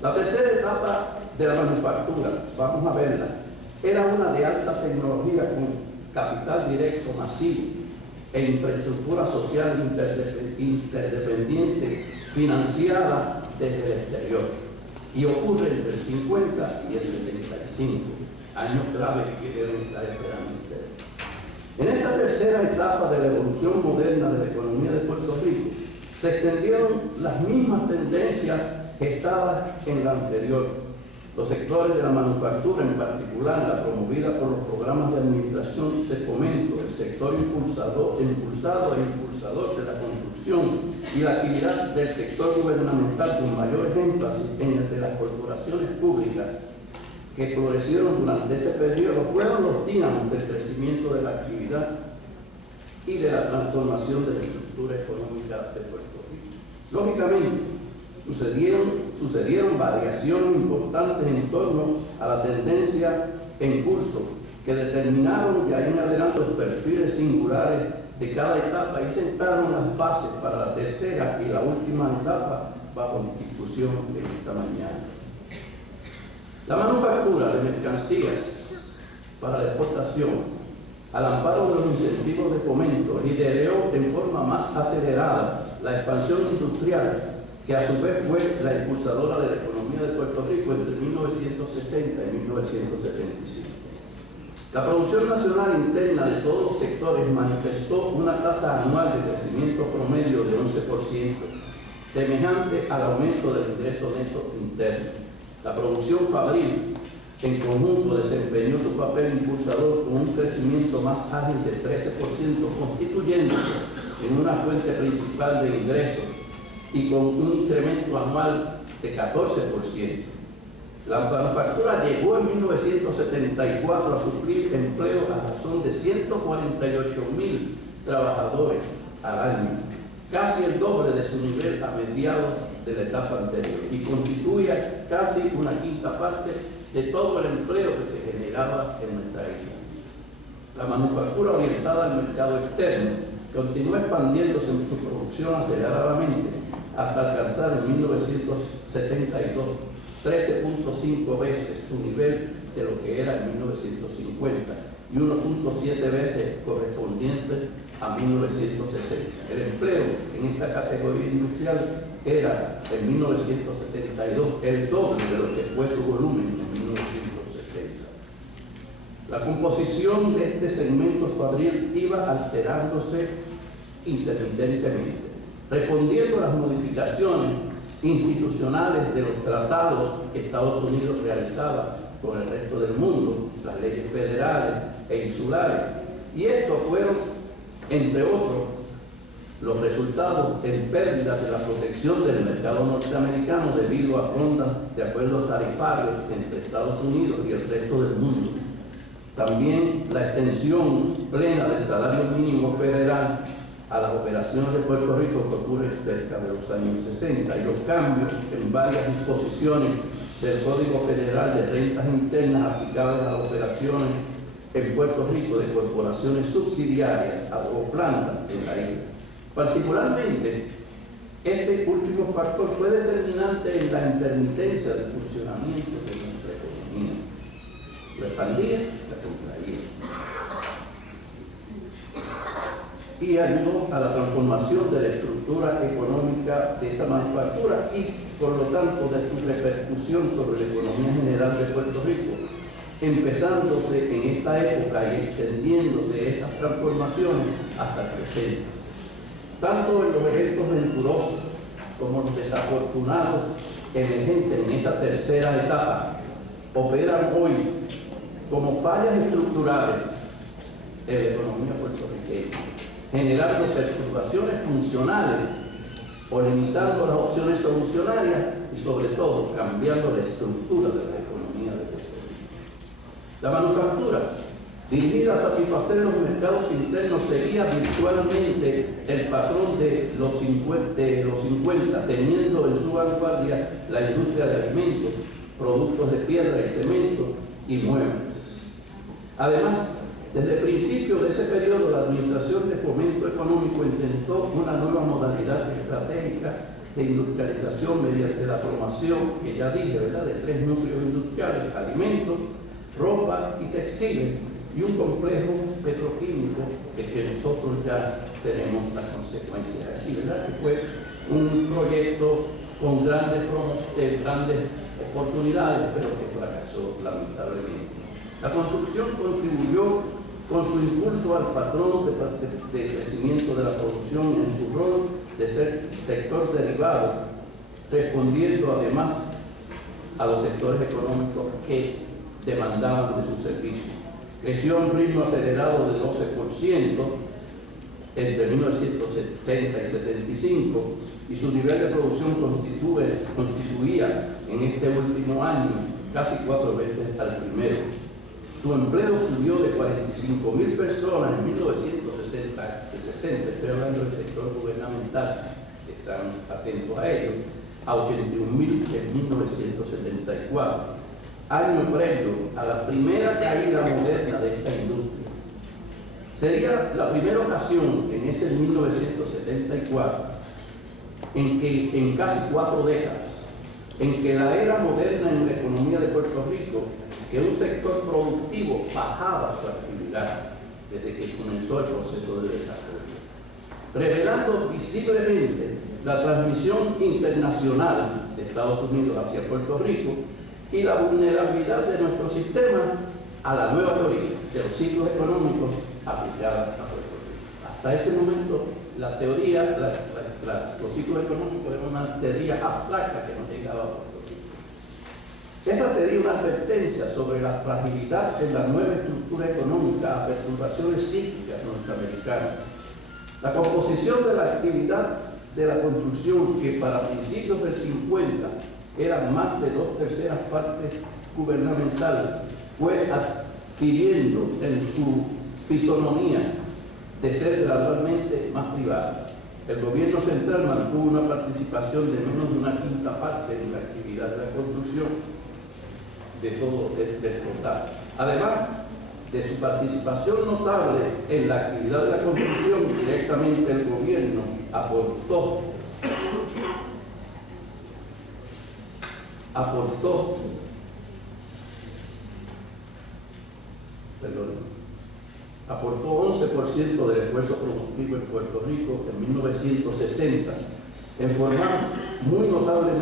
La tercera etapa de la manufactura, vamos a verla, era una de alta tecnología con capital directo masivo e infraestructura social interdependiente financiada desde el exterior. Y ocurre entre el 50 y el 75, años claves que deben estar esperando ustedes. En esta tercera etapa de la evolución moderna de la economía de Puerto Rico, se extendieron las mismas tendencias gestadas en la anterior. Los sectores de la manufactura, en particular la promovida por los programas de administración de fomento, el sector impulsado e impulsador de la construcción y la actividad del sector gubernamental con mayor énfasis en el de las corporaciones públicas que florecieron durante ese periodo, fueron los dínamos del crecimiento de la actividad y de la transformación de la estructura económica de Puerto Rico. Lógicamente, sucedieron variaciones importantes en torno a la tendencia en curso que determinaron de ahí en adelante los perfiles singulares de cada etapa y sentaron las bases para la tercera y la última etapa bajo discusión de esta mañana. La manufactura de mercancías para la exportación, al amparo de los incentivos de fomento, lideró en forma más acelerada la expansión industrial, que a su vez fue la impulsadora de la economía de Puerto Rico entre 1960 y 1975. La producción nacional interna de todos los sectores manifestó una tasa anual de crecimiento promedio de 11%, semejante al aumento del ingreso neto interno. La producción fabril en conjunto desempeñó su papel impulsador con un crecimiento más ágil de 13%, constituyéndose en una fuente principal de ingresos y con un incremento anual de 14%. La manufactura llegó en 1974 a suplir empleo a razón de 148,000 trabajadores al año, casi el doble de su nivel a mediados de la etapa anterior, y constituye casi una quinta parte de todo el empleo que se generaba en nuestra isla. La manufactura orientada al mercado externo continuó expandiéndose en su producción aceleradamente hasta alcanzar en 1972 13.5 veces su nivel de lo que era en 1950 y 1.7 veces correspondiente a 1960. El empleo en esta categoría industrial era en 1972 el doble de lo que fue su volumen en 1960. La composición de este segmento fabril iba alterándose intermitentemente, respondiendo a las modificaciones institucionales de los tratados que Estados Unidos realizaba con el resto del mundo, las leyes federales e insulares, y estos fueron, entre otros, los resultados en pérdidas de la protección del mercado norteamericano debido a rondas de acuerdos tarifarios entre Estados Unidos y el resto del mundo. También la extensión plena del salario mínimo federal a las operaciones de Puerto Rico que ocurre cerca de los años 60 y los cambios en varias disposiciones del Código Federal de Rentas Internas aplicables a las operaciones en Puerto Rico de corporaciones subsidiarias o plantas en la isla. Particularmente, este último factor fue determinante en la intermitencia del funcionamiento de nuestra economía. La expandía, la contraía. Y ayudó a la transformación de la estructura económica de esa manufactura y, por lo tanto, de su repercusión sobre la economía general de Puerto Rico, empezándose en esta época y extendiéndose esas transformaciones hasta el presente. Tanto en los eventos venturosos como los desafortunados emergentes en esa tercera etapa operan hoy como fallas estructurales en la economía puertorriqueña, generando perturbaciones funcionales o limitando las opciones solucionarias y, sobre todo, cambiando la estructura de la economía de Puerto Rico. La manufactura, dirigida a satisfacer los mercados internos, sería virtualmente el patrón de los 50, teniendo en su vanguardia la industria de alimentos, productos de piedra y cemento y muebles. Además, desde el principio de ese periodo, la Administración de Fomento Económico intentó una nueva modalidad estratégica de industrialización mediante la promoción, que ya dije, ¿verdad?, de 3 núcleos industriales: alimentos, ropa y textiles, y un complejo petroquímico de que nosotros ya tenemos las consecuencias aquí, ¿verdad?, que fue un proyecto con grandes oportunidades, pero que fracasó lamentablemente. La construcción contribuyó con su impulso al patrón de crecimiento de la producción en su rol de ser sector derivado, respondiendo además a los sectores económicos que demandaban de sus servicios. Creció a un ritmo acelerado de 12% entre 1960 y 75, y su nivel de producción constituía en este último año casi 4 veces al primero. Su empleo subió de 45,000 personas en 1960, estoy hablando del sector gubernamental, están atentos a ello, a 81,000 en 1974, año previo a la primera caída moderna de esta industria. Sería la primera ocasión en ese 1974 en que en casi 4 décadas, en que la era moderna en la economía de Puerto Rico, que un sector productivo bajaba su actividad desde que comenzó el proceso de desarrollo, revelando visiblemente la transmisión internacional de Estados Unidos hacia Puerto Rico y la vulnerabilidad de nuestro sistema a la nueva teoría de los ciclos económicos aplicada a Puerto Rico. Hasta ese momento, la teoría, los ciclos económicos eran una teoría abstracta que no llegaba a Puerto Rico. Esa sería una advertencia sobre la fragilidad de la nueva estructura económica a perturbaciones cíclicas norteamericanas. La composición de la actividad de la construcción, que para principios del 50 eran más de 2/3 partes gubernamentales, fue adquiriendo en su fisonomía de ser gradualmente más privada. El gobierno central mantuvo una participación de menos de 1/5 parte en la actividad de la construcción de todo del total. Además de su participación notable en la actividad de la construcción, directamente el gobierno aportó aportó 11% del esfuerzo productivo en Puerto Rico en 1960, en forma muy notable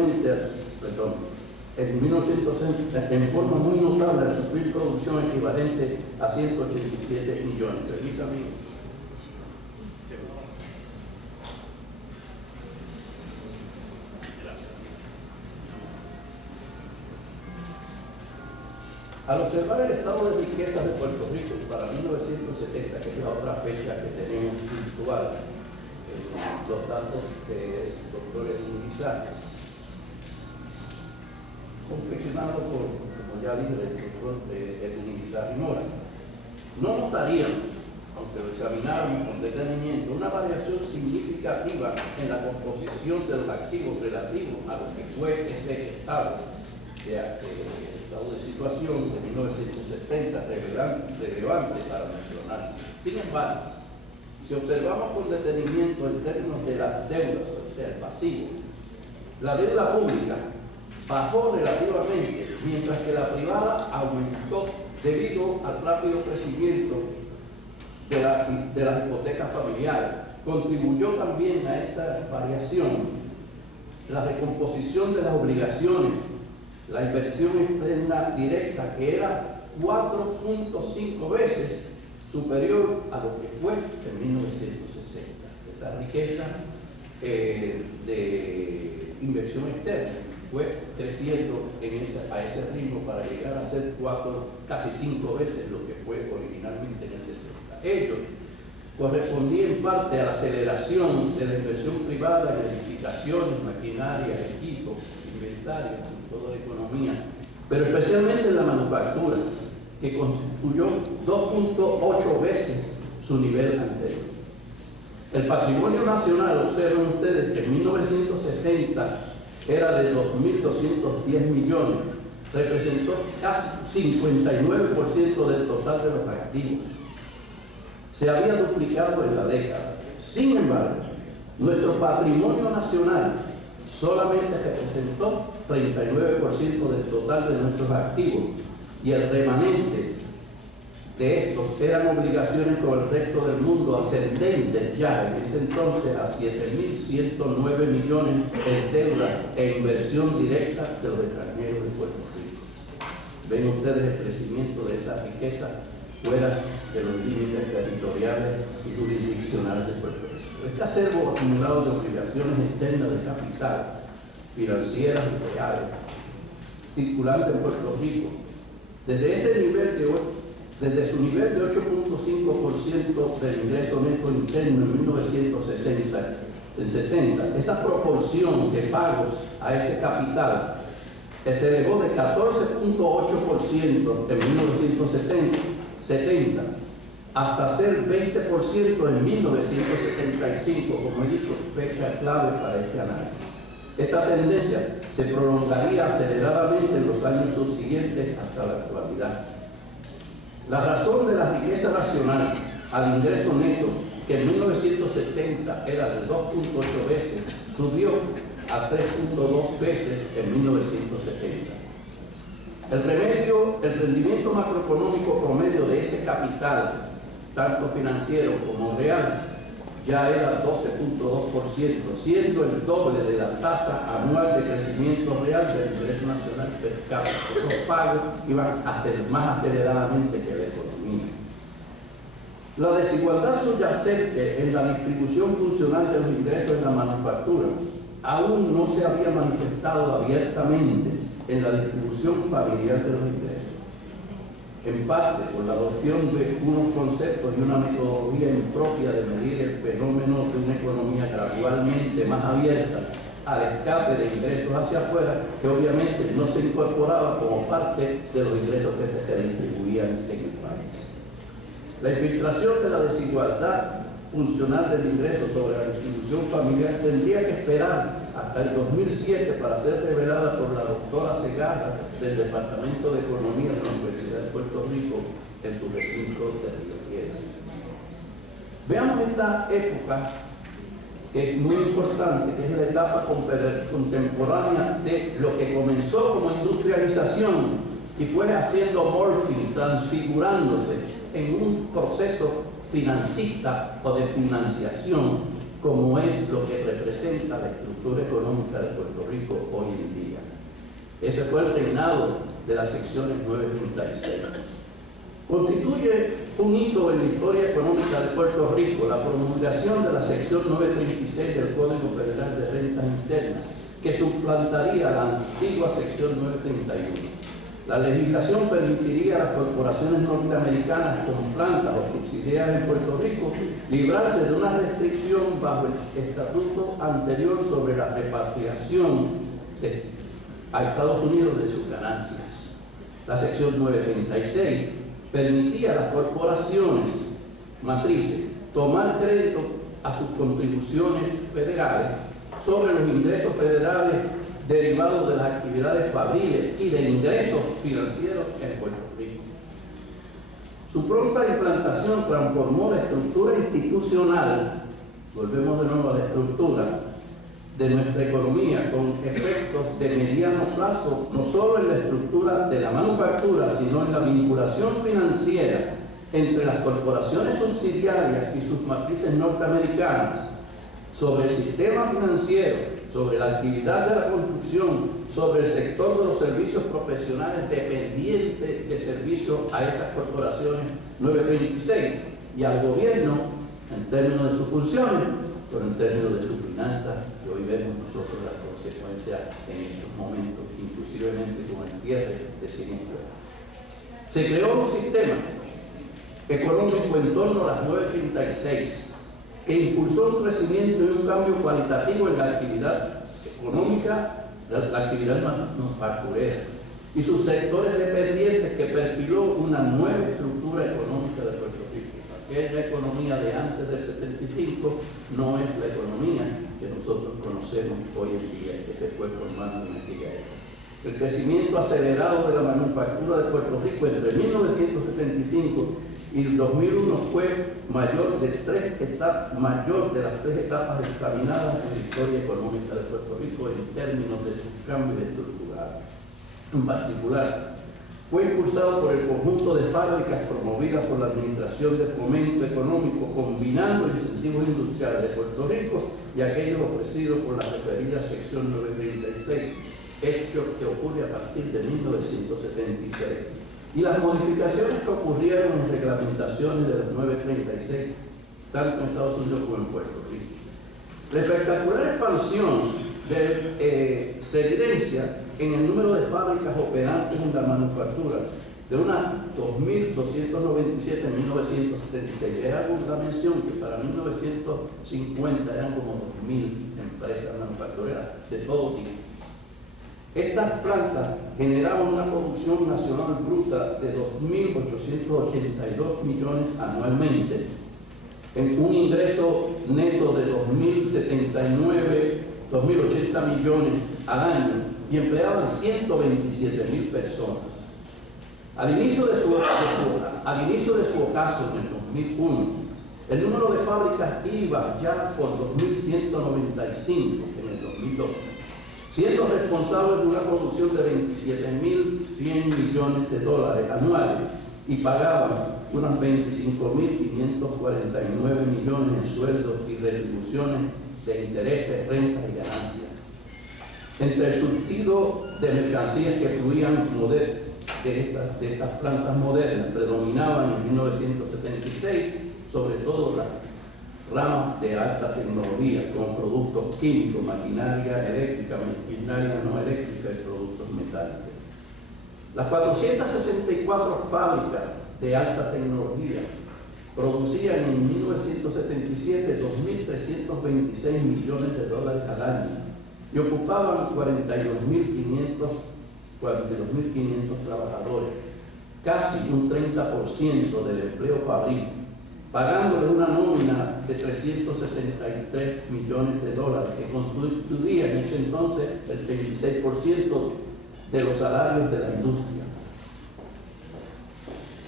al suplir producción equivalente a 187 millones. Permítame. Al observar el estado de riqueza de Puerto Rico para 1970, que es la otra fecha que tenemos virtual, los datos del doctor Edwin Guizar, confeccionado por, como ya dije, el doctor Edwin Guizar y Mora, no notarían, aunque lo examináramos con detenimiento, una variación significativa en la composición de los activos relativos a lo que fue ese estado de situación de 1970 relevante para mencionar. Sin embargo, si observamos con detenimiento en términos de las deudas, o sea, el pasivo, la deuda pública bajó relativamente, mientras que la privada aumentó debido al rápido crecimiento de las hipotecas familiares. Contribuyó también a esta variación la recomposición de las obligaciones, la inversión externa directa, que era 4.5 veces superior a lo que fue en 1960. Esa riqueza de inversión externa fue creciendo a ese ritmo para llegar a ser casi 5 veces lo que fue originalmente en el 60. Ello correspondía en parte a la aceleración de la inversión privada en edificaciones, maquinaria, equipos, inventarios, en toda la economía, pero especialmente en la manufactura, que constituyó 2.8 veces su nivel anterior. El patrimonio nacional, observen ustedes que en 1960 era de 2.210 millones, representó casi 59% del total de los activos. Se había duplicado en la década. Sin embargo, nuestro patrimonio nacional solamente representó 39% del total de nuestros activos, y el remanente de estos eran obligaciones con el resto del mundo, ascendentes ya en ese entonces a 7.109 millones en deuda e inversión directa de los extranjeros de Puerto Rico. Ven ustedes el crecimiento de esa riqueza fuera de los límites territoriales y jurisdiccionales de Puerto Rico. Este acervo acumulado de obligaciones externas de capital, financieras y reales, circulante en Puerto Rico, desde su nivel de 8.5% del ingreso neto interno en 1960, esa proporción de pagos a ese capital se elevó de 14.8% en 1970 hasta ser 20% en 1975, como he dicho, fecha clave para este análisis. Esta tendencia se prolongaría aceleradamente en los años subsiguientes hasta la actualidad. La razón de la riqueza nacional al ingreso neto, que en 1960 era de 2.8 veces, subió a 3.2 veces en 1970. El rendimiento macroeconómico promedio de ese capital, tanto financiero como real, ya era 12.2%, siendo el doble de la tasa anual de crecimiento real del ingreso nacional per cápita. Los pagos iban a ser más aceleradamente que la economía. La desigualdad subyacente en la distribución funcional de los ingresos en la manufactura aún no se había manifestado abiertamente en la distribución familiar de los ingresos, en parte por la adopción de unos conceptos y una metodología impropia de medir el fenómeno de una economía gradualmente más abierta al escape de ingresos hacia afuera, que obviamente no se incorporaba como parte de los ingresos que se redistribuían en el país. La infiltración de la desigualdad funcional del ingreso sobre la distribución familiar tendría que esperar hasta el 2007 para ser revelada por la doctora Segarra del Departamento de Economía de la Universidad de Puerto Rico en su recinto de Río Piedras. Veamos esta época, que es muy importante, que es la etapa contemporánea de lo que comenzó como industrialización y fue haciendo morphing, transfigurándose en un proceso financista o de financiación, como es lo que representa la estructura económica de Puerto Rico hoy en día. Ese fue el reinado de las secciones 936. Constituye un hito en la historia económica de Puerto Rico la promulgación de la sección 936 del Código Federal de Rentas Internas, que suplantaría la antigua sección 931. La legislación permitiría a las corporaciones norteamericanas con plantas o subsidiarias en Puerto Rico librarse de una restricción bajo el estatuto anterior sobre la repatriación a Estados Unidos de sus ganancias. La sección 936 permitía a las corporaciones matrices tomar crédito a sus contribuciones federales sobre los ingresos federales derivados de las actividades fabriles y de ingresos financieros en Puerto Rico. Su pronta implantación transformó la estructura institucional, volvemos de nuevo a la estructura, de nuestra economía con efectos de mediano plazo, no solo en la estructura de la manufactura, sino en la vinculación financiera entre las corporaciones subsidiarias y sus matrices norteamericanas, sobre el sistema financiero, sobre la actividad de la construcción, sobre el sector de los servicios profesionales dependientes de servicio a estas corporaciones 936 y al gobierno en términos de sus funciones, pero en términos de sus finanzas, que hoy vemos nosotros las consecuencias en estos momentos, inclusivemente con el cierre de Cienfuegos. Se creó un sistema económico en torno a las 936 que impulsó un crecimiento y un cambio cualitativo en la actividad económica, la actividad manufacturera y sus sectores dependientes, que perfiló una nueva estructura económica de Puerto Rico. Aquella economía de antes del 75 no es la economía que nosotros conocemos hoy en día, que se fue formando en aquella época. El crecimiento acelerado de la manufactura de Puerto Rico entre 1975 y el 2001 fue mayor de las tres etapas examinadas en la historia económica de Puerto Rico en términos de sus cambios estructurales. En particular, fue impulsado por el conjunto de fábricas promovidas por la Administración de Fomento Económico, combinando incentivos industriales de Puerto Rico y aquellos ofrecidos por la referida sección 936, hecho que ocurre a partir de 1976. Y las modificaciones que ocurrieron en reglamentaciones de las 936, tanto en Estados Unidos como en Puerto Rico. La espectacular expansión se evidencia en el número de fábricas operantes en la manufactura, de unas 2.297 en 1976. Es alguna mención que para 1950 eran como 2.000 empresas manufactureras de todo tipo. Estas plantas generaban una producción nacional bruta de 2.882 millones anualmente, en un ingreso neto de 2.080 millones al año, y empleaban 127.000 personas. Al inicio de su ocaso, en el 2001, el número de fábricas iba ya por 2.195 en el 2002. Siendo responsables de una producción de 27.100 millones de dólares anuales, y pagaban unas 25.549 millones en sueldos y retribuciones de intereses, rentas y ganancias. Entre el surtido de mercancías que fluían de estas plantas modernas, predominaban en 1976 sobre todo ramas de alta tecnología, como productos químicos, maquinaria eléctrica, maquinaria no eléctrica y productos metálicos. Las 464 fábricas de alta tecnología producían en 1977 $2.326 millones al año y ocupaban 42.500 trabajadores, casi un 30% del empleo fabril, pagándole una nómina de $363 millones, que constituía en ese entonces el 26% de los salarios de la industria.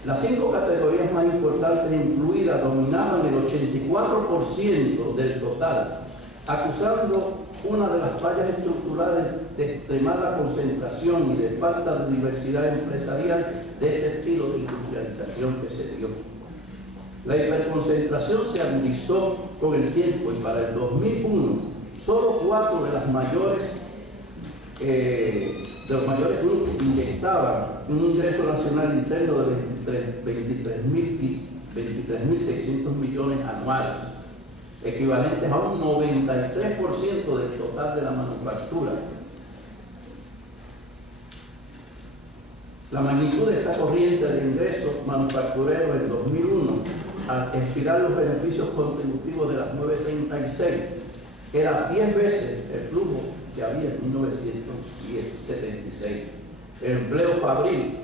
Las 5 categorías más importantes incluidas dominaban el 84% del total, acusando una de las fallas estructurales de extremada concentración y de falta de diversidad empresarial de este estilo de industrialización que se dio. La hiperconcentración se agudizó con el tiempo y para el 2001 solo 4 de los mayores grupos inyectaban un ingreso nacional interno de 23.600 millones anuales, equivalentes a un 93% del total de la manufactura. La magnitud de esta corriente de ingresos manufactureros en 2001, al expirar los beneficios contributivos de las 936, era 10 veces el flujo que había en 1976. El empleo fabril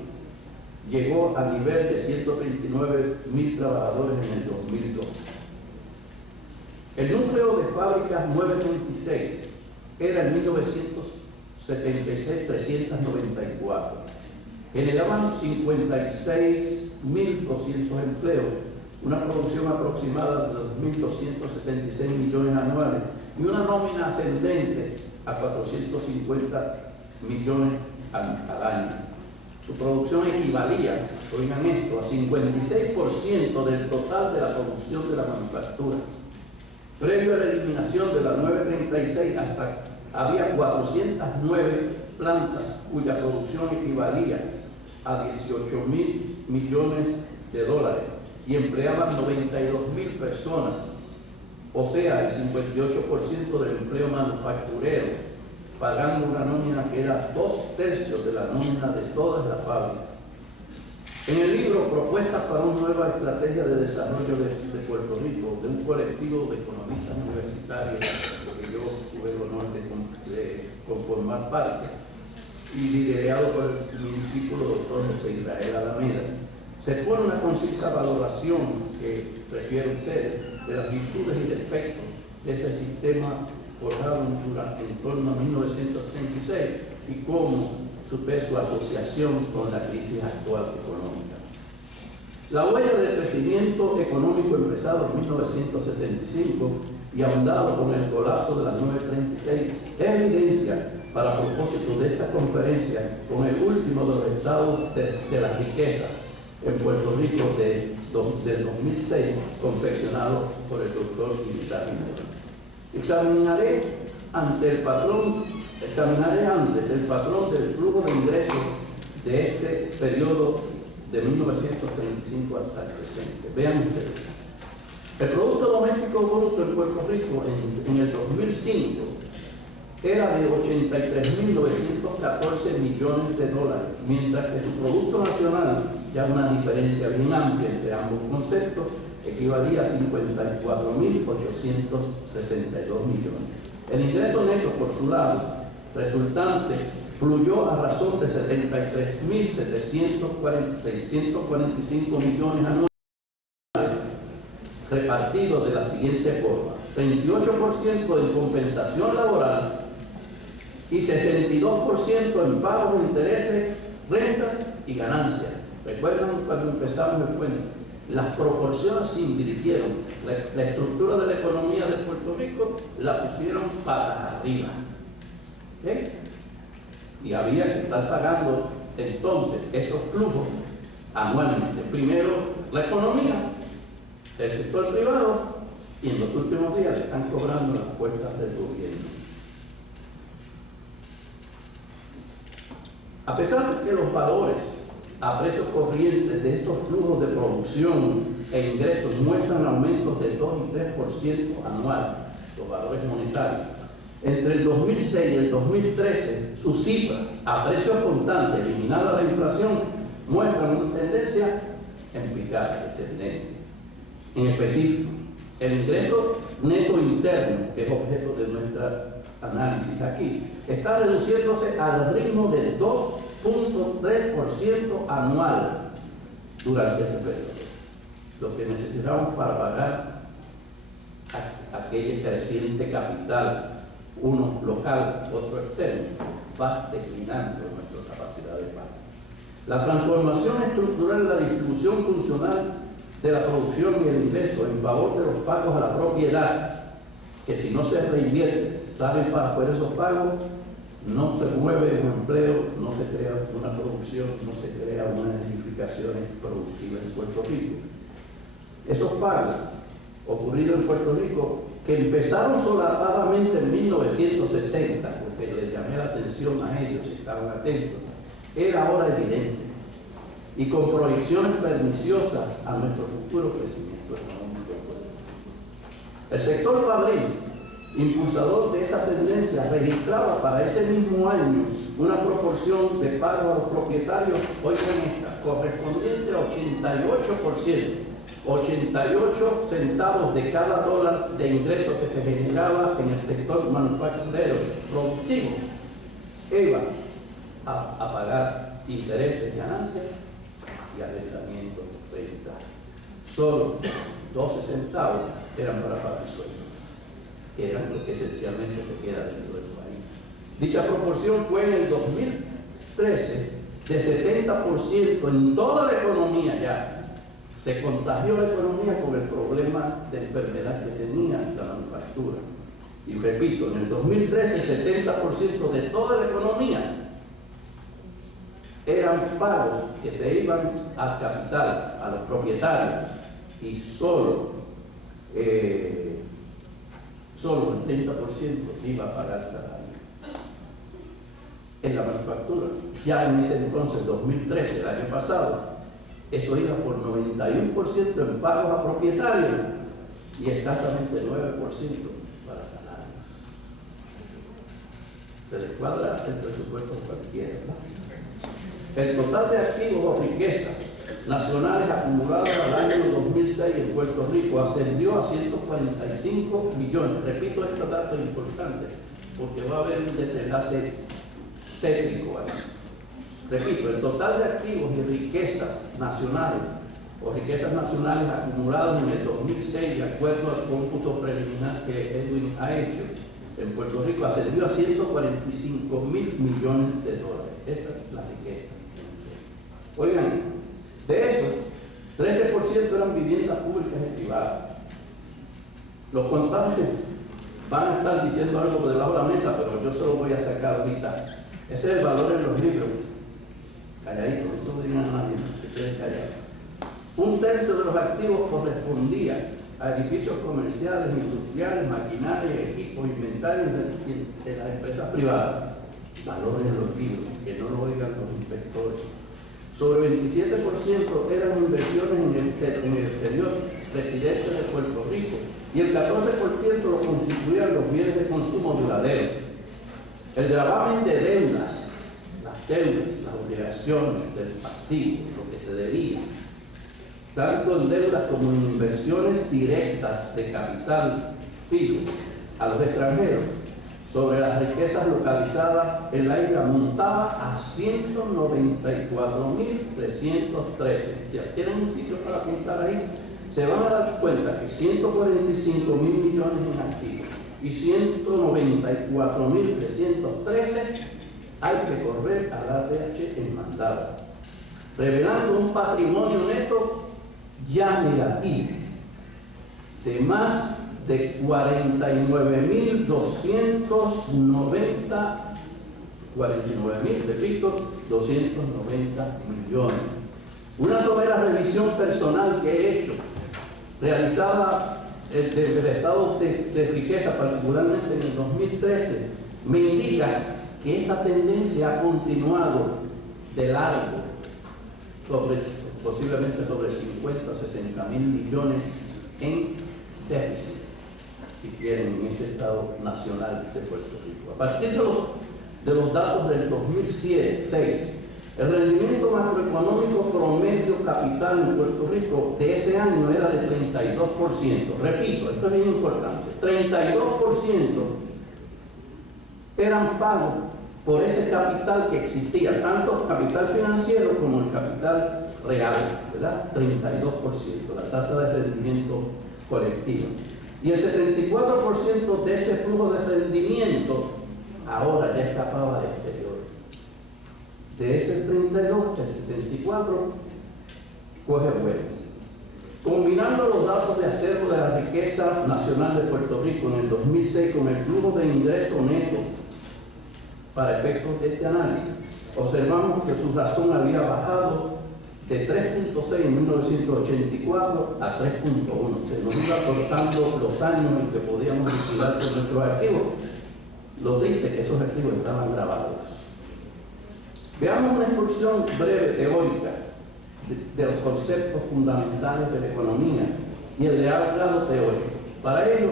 llegó a nivel de 139.000 trabajadores en el 2012. El núcleo de fábricas 936 era en 1976 394. Generaban 56.200 empleos, una producción aproximada de 2.276 millones anuales y una nómina ascendente a 450 millones al año. Su producción equivalía, oigan esto, a 56% del total de la producción de la manufactura. Previo a la eliminación de la 936, había 409 plantas cuya producción equivalía a 18.000 millones de dólares y empleaban 92.000 personas, o sea, el 58% del empleo manufacturero, pagando una nómina que era 2/3 de la nómina de todas las fábricas. En el libro Propuestas para una nueva estrategia de desarrollo de Puerto Rico, de un colectivo de economistas universitarios que yo tuve el honor de conformar parte, y liderado por mi discípulo doctor José Israel Alameda, se pone una concisa valoración que refiere a ustedes de las virtudes y defectos de ese sistema forjado en torno a 1936 y cómo supe su asociación con la crisis actual económica. La huella del crecimiento económico empezado en 1975 y ahondado con el colapso de las 936 es evidencia para propósito de esta conferencia con el último de los estados de la riqueza en Puerto Rico del 2006, confeccionado por el doctor Irizarry. Examinaré antes el patrón del flujo de ingresos de este periodo de 1935 hasta el presente. Vean ustedes. El Producto Doméstico Bruto en Puerto Rico en el 2005 era de 83.914 millones de dólares, mientras que su Producto Nacional, ya una diferencia bien amplia entre ambos conceptos, equivalía a 54.862 millones. El ingreso neto, por su lado, resultante, fluyó a razón de 73.645 millones anuales, repartidos de la siguiente forma: 38% en compensación laboral y 62% en pagos de intereses, rentas y ganancias. ¿Recuerdan cuando empezamos el cuento? Las proporciones se invirtieron. La estructura de la economía de Puerto Rico la pusieron para arriba. ¿Sí? Y había que estar pagando entonces esos flujos anualmente. Primero la economía, el sector privado, y en los últimos días le están cobrando las cuentas del gobierno. A pesar de que los valores a precios corrientes de estos flujos de producción e ingresos muestran aumentos de 2 y 3% anual, los valores monetarios. Entre el 2006 y el 2013, sus cifras a precios constantes, eliminada la inflación, muestran una tendencia en picar descendente. En específico, el ingreso neto interno, que es objeto de nuestro análisis aquí, está reduciéndose al ritmo del 2.3% anual durante este periodo, lo que necesitamos para pagar aquel creciente capital, uno local, otro externo, va declinando nuestra capacidad de pago. La transformación estructural de la distribución funcional de la producción y el ingreso en favor de los pagos a la propiedad, que si no se reinvierte, salen para afuera esos pagos, no se mueve un empleo, no se crea una producción, no se crea unas edificaciones productivas en Puerto Rico. Esos pagos ocurridos en Puerto Rico, que empezaron solapadamente en 1960, porque les llamé la atención a ellos y estaban atentos, era ahora evidente y con proyecciones perniciosas a nuestro futuro crecimiento económico. El sector fabril, impulsador de esa tendencia, registraba para ese mismo año una proporción de pago a los propietarios, oigan esta, correspondiente a 88%. 88 centavos de cada dólar de ingreso que se generaba en el sector manufacturero productivo iba a pagar intereses, ganancias y arrendamientos de renta. Solo 12 centavos eran para pagar sueldos, que eran lo que esencialmente se queda dentro del país. Dicha proporción fue en el 2013 de 70% en toda la economía ya. Se contagió la economía con el problema de enfermedad que tenía la manufactura. Y repito, en el 2013, 70% de toda la economía eran pagos que se iban al capital, a los propietarios, y solo el 30% iba a pagar salario. En la manufactura, ya en ese entonces, 2013, el año pasado, eso iba por 91% en pagos a propietarios y escasamente 9% para salarios. Se les cuadra el presupuesto cualquiera, ¿no? El total de activos o riquezas nacionales acumuladas al año 2006 en Puerto Rico ascendió a 145 millones. Repito este dato importante porque va a haber un desenlace técnico ahí. Repito, el total de activos y riquezas nacionales o riquezas nacionales acumuladas en el 2006, de acuerdo al cómputo preliminar que Edwin ha hecho, en Puerto Rico ascendió a 145 mil millones de dólares. Esa es la riqueza. Oigan, de eso, 13% eran viviendas públicas y privadas. Los contables van a estar diciendo algo debajo de la mesa, pero yo se lo voy a sacar ahorita. Ese es el valor en los libros. Calladito, eso no digan a nadie, que queden callados. Un tercio de los activos correspondía a edificios comerciales, industriales, maquinarias, equipos, inventarios de las empresas privadas. Valores en los libros, que no lo oigan los inspectores. Sobre 27% eran inversiones en el exterior residente de Puerto Rico y el 14% lo constituían los bienes de consumo duraderos. El gravamen de deudas, las obligaciones del pasivo, lo que se debía, tanto en deudas como en inversiones directas de capital fijo a los extranjeros, sobre las riquezas localizadas en la isla, montaba a 194.313. Si tienen un sitio para apuntar ahí, se van a dar cuenta que 145 mil millones en activos y 194.313 hay que correr a la ATH en mandado, revelando un patrimonio neto ya negativo de más de 290 millones. Una somera revisión personal que he hecho, realizada del estado de riqueza, particularmente en el 2013, me indica que esa tendencia ha continuado de largo sobre posiblemente sobre 50 o 60 mil millones en déficit, si quieren, en ese Estado Nacional de Puerto Rico. A partir de los datos del 2006, el rendimiento macroeconómico promedio capital en Puerto Rico de ese año era de 32%. Repito, esto es bien importante, 32% eran pagos por ese capital que existía, tanto capital financiero como el capital real, ¿verdad? 32%, la tasa de rendimiento colectivo. Y el 74% de ese flujo de rendimiento ahora ya escapaba al exterior. De ese 32, el 74 coge vuelo. Combinando los datos de acervo de la riqueza nacional de Puerto Rico en el 2006 con el flujo de ingreso neto para efectos de este análisis, observamos que su razón había bajado de 3.6 en 1984 a 3.1. Se nos iba cortando los años en que podíamos liquidar con nuestros activos. Lo triste es que esos activos estaban grabados. Veamos una excursión breve, teórica, de los conceptos fundamentales de la economía y el grado teórico. Para ello,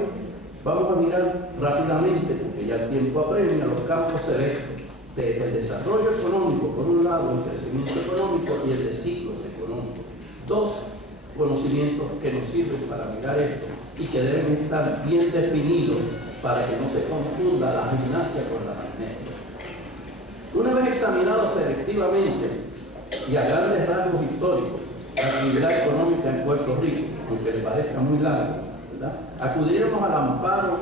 vamos a mirar rápidamente, porque ya el tiempo apremia, los campos celestes del desarrollo económico, por un lado, el crecimiento económico y el de ciclos económicos. Dos conocimientos que nos sirven para mirar esto y que deben estar bien definidos para que no se confunda la gimnasia con la magnesia. Una vez examinado selectivamente y a grandes rasgos históricos la actividad económica en Puerto Rico, aunque le parezca muy largo, ¿verdad?, acudiremos al amparo,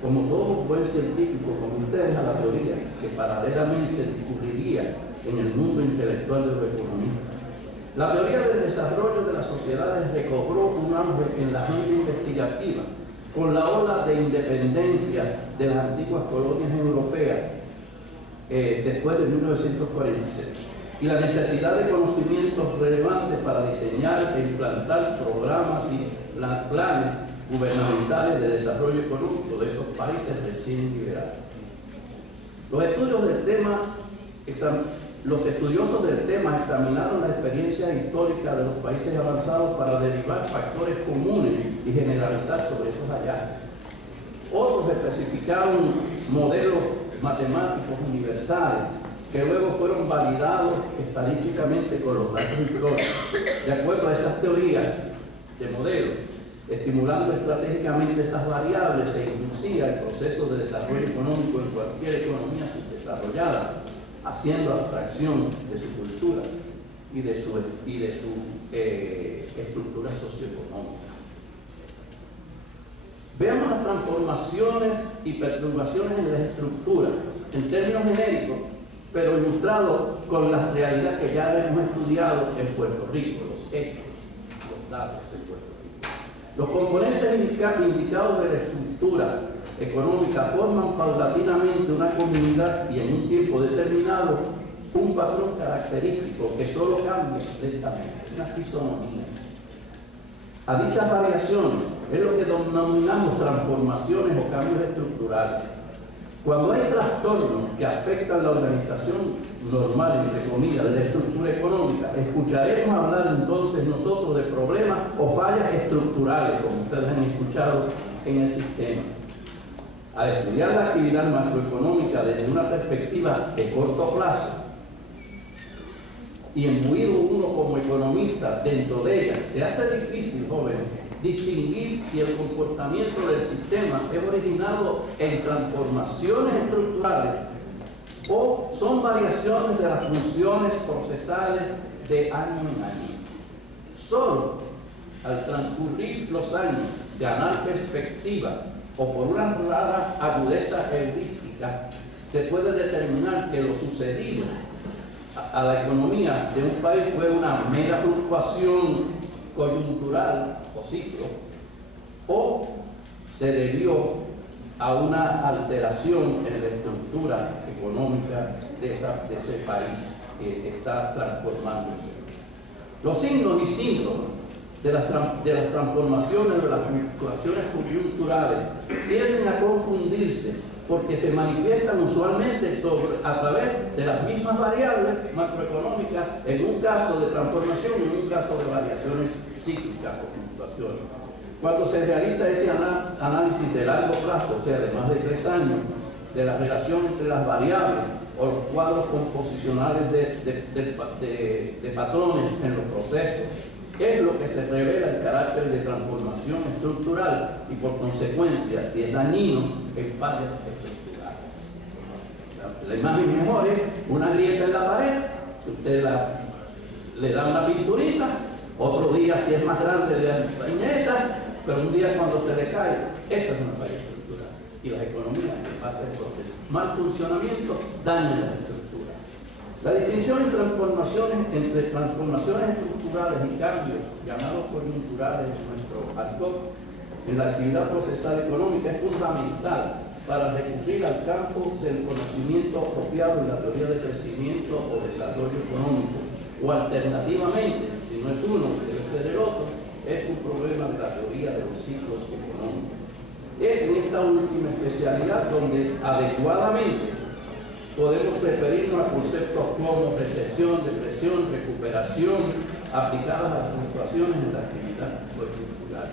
como todo buen científico, como ustedes, a la teoría que paralelamente discurriría en el mundo intelectual de los economistas. La teoría del desarrollo de las sociedades recobró un auge en la agenda investigativa con la ola de independencia de las antiguas colonias europeas después de 1946 y la necesidad de conocimientos relevantes para diseñar e implantar programas y planes gubernamentales de desarrollo económico de esos países recién liberados. Los estudiosos del tema examinaron la experiencia histórica de los países avanzados para derivar factores comunes y generalizar sobre esos hallazgos. Otros especificaron modelos matemáticos universales que luego fueron validados estadísticamente con los datos históricos. De acuerdo a esas teorías de modelos, estimulando estratégicamente esas variables, se inducía el proceso de desarrollo económico en cualquier economía subdesarrollada, haciendo abstracción de su cultura y de su estructura socioeconómica. Veamos las transformaciones y perturbaciones en la estructura, en términos genéricos, pero ilustrados con la realidad que ya hemos estudiado en Puerto Rico, los hechos, los datos en Puerto Rico. Los componentes indicados de la estructura económica forman paulatinamente una comunidad y en un tiempo determinado un patrón característico que solo cambia lentamente, una fisonomía. A dichas variaciones es lo que denominamos transformaciones o cambios estructurales. Cuando hay trastornos que afectan la organización normal, entre comillas, de la estructura económica, escucharemos hablar entonces nosotros de problemas o fallas estructurales, como ustedes han escuchado en el sistema. Al estudiar la actividad macroeconómica desde una perspectiva de corto plazo y imbuido uno como economista dentro de ella, se hace difícil, jóvenes, distinguir si el comportamiento del sistema es originado en transformaciones estructurales o son variaciones de las funciones procesales de año en año. Solo al transcurrir los años, ganar perspectiva o por una rara agudeza heurística, se puede determinar que lo sucedido a la economía de un país fue una mera fluctuación coyuntural o ciclo, o se debió a una alteración en la estructura económica de ese país que está transformándose. Los signos y síntomas de las transformaciones, de las fluctuaciones coyunturales, tienden a confundirse porque se manifiestan usualmente a través de las mismas variables macroeconómicas, en un caso de transformación y en un caso de variaciones cíclicas o fluctuaciones. Cuando se realiza ese análisis de largo plazo, o sea, de más de 3 años, de la relación entre las variables o los cuadros composicionales de patrones en los procesos, es lo que se revela el carácter de transformación estructural y por consecuencia si es dañino en fallas estructurales. La imagen mejor es una grieta en la pared, usted le da una pinturita, otro día si es más grande le da pañeta, pero un día cuando se le cae, esa es una falla estructural. Y las economías que pasan por el mal funcionamiento dañan las estructuras. La distinción entre transformaciones estructurales y cambios llamados coyunturales en nuestro argot en la actividad procesal económica es fundamental para recurrir al campo del conocimiento apropiado en la teoría de crecimiento o desarrollo económico, o alternativamente, si no es uno, debe ser el otro, es un problema de la teoría de los ciclos económicos. Es en esta última especialidad donde adecuadamente podemos referirnos a conceptos como recesión, depresión, recuperación, aplicadas a las fluctuaciones en la actividad coyuntural.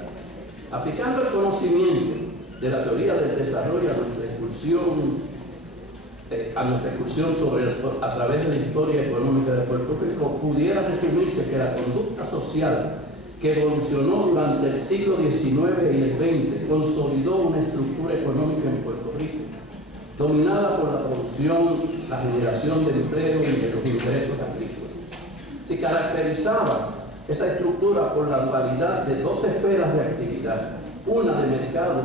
Aplicando el conocimiento de la teoría del desarrollo a nuestra excursión a través de la historia económica de Puerto Rico, pudiera resumirse que la conducta social que evolucionó durante el siglo XIX y el XX consolidó una estructura económica en Puerto Rico, dominada por la producción, la generación de empleo y de los ingresos agrícolas. Se caracterizaba esa estructura por la dualidad de 2 esferas de actividad, una de mercado,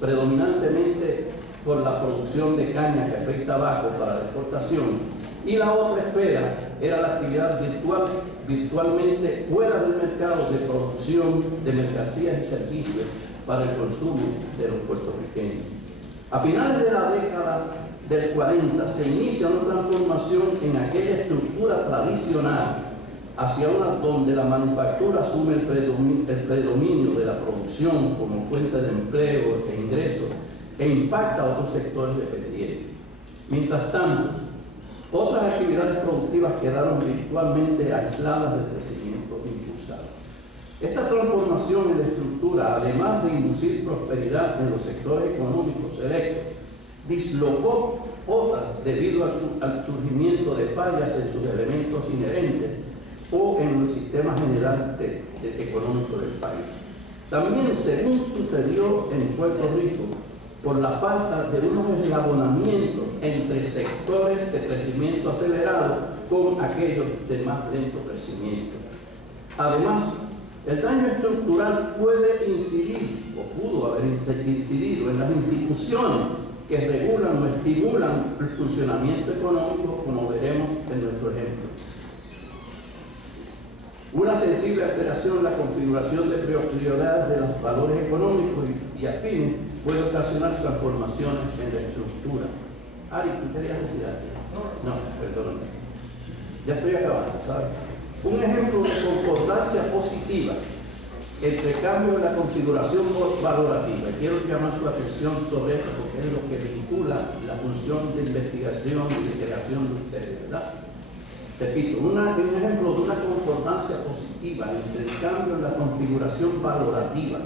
predominantemente por la producción de caña, café y tabaco para la exportación, y la otra esfera era la actividad virtualmente fuera del mercado de producción de mercancías y servicios para el consumo de los puertorriqueños. A finales de la década del 40 se inicia una transformación en aquella estructura tradicional hacia una donde la manufactura asume el predominio de la producción como fuente de empleo e ingresos e impacta a otros sectores dependientes. Mientras tanto, otras actividades productivas quedaron virtualmente aisladas del crecimiento impulsado. Esta transformación en la estructura, además de inducir prosperidad en los sectores económicos selectos, dislocó otras debido al surgimiento de fallas en sus elementos inherentes o en el sistema general económico del país. También, según sucedió en Puerto Rico, por la falta de unos eslabonamientos entre sectores de crecimiento acelerado con aquellos de más lento crecimiento. Además, el daño estructural puede incidir, o pudo haber incidido, en las instituciones que regulan o estimulan el funcionamiento económico, como veremos en nuestro ejemplo. Una sensible alteración en la configuración de prioridades de los valores económicos y afines puede ocasionar transformaciones en la estructura. Ari, ¿tú querías decir algo? No, perdóname. Ya estoy acabando, ¿sabes? Un ejemplo de concordancia positiva entre cambio en la configuración valorativa. Quiero llamar su atención sobre esto porque es lo que vincula la función de investigación y de creación de ustedes, ¿verdad? Repito, un ejemplo de una concordancia positiva entre el cambio en la configuración valorativa,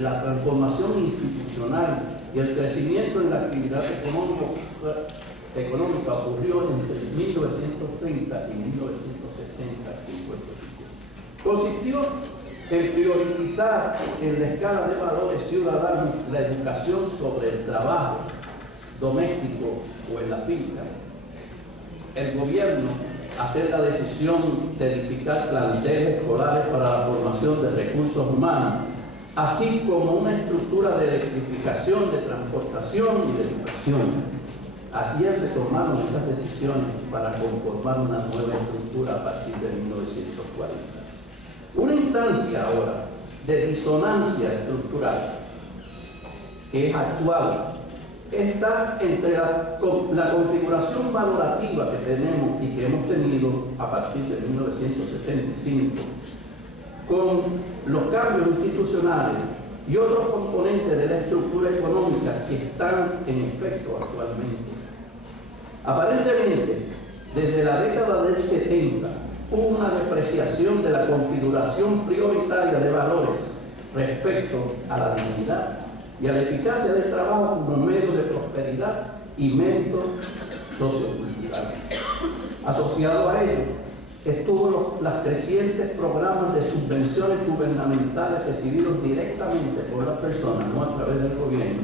la transformación institucional y el crecimiento en la actividad económica ocurrió entre 1930 y 1960 en Puerto Rico. Consistió en priorizar en la escala de valores ciudadanos la educación sobre el trabajo doméstico o en la finca. El gobierno hacer la decisión de edificar planteles escolares para la formación de recursos humanos, así como una estructura de electrificación, de transportación y de educación. Ayer se tomaron esas decisiones para conformar una nueva estructura a partir de 1940. Una instancia ahora de disonancia estructural que es actual está entre la configuración valorativa que tenemos y que hemos tenido a partir de 1975 con los cambios institucionales y otros componentes de la estructura económica económicas que están en efecto actualmente. Aparentemente, desde la década del 70, hubo una depreciación de la configuración prioritaria de valores respecto a la dignidad y a la eficacia del trabajo como medio de prosperidad y méritos socioculturales. Asociado a ello, estuvo los crecientes programas de subvenciones gubernamentales recibidos directamente por las personas, no a través del gobierno,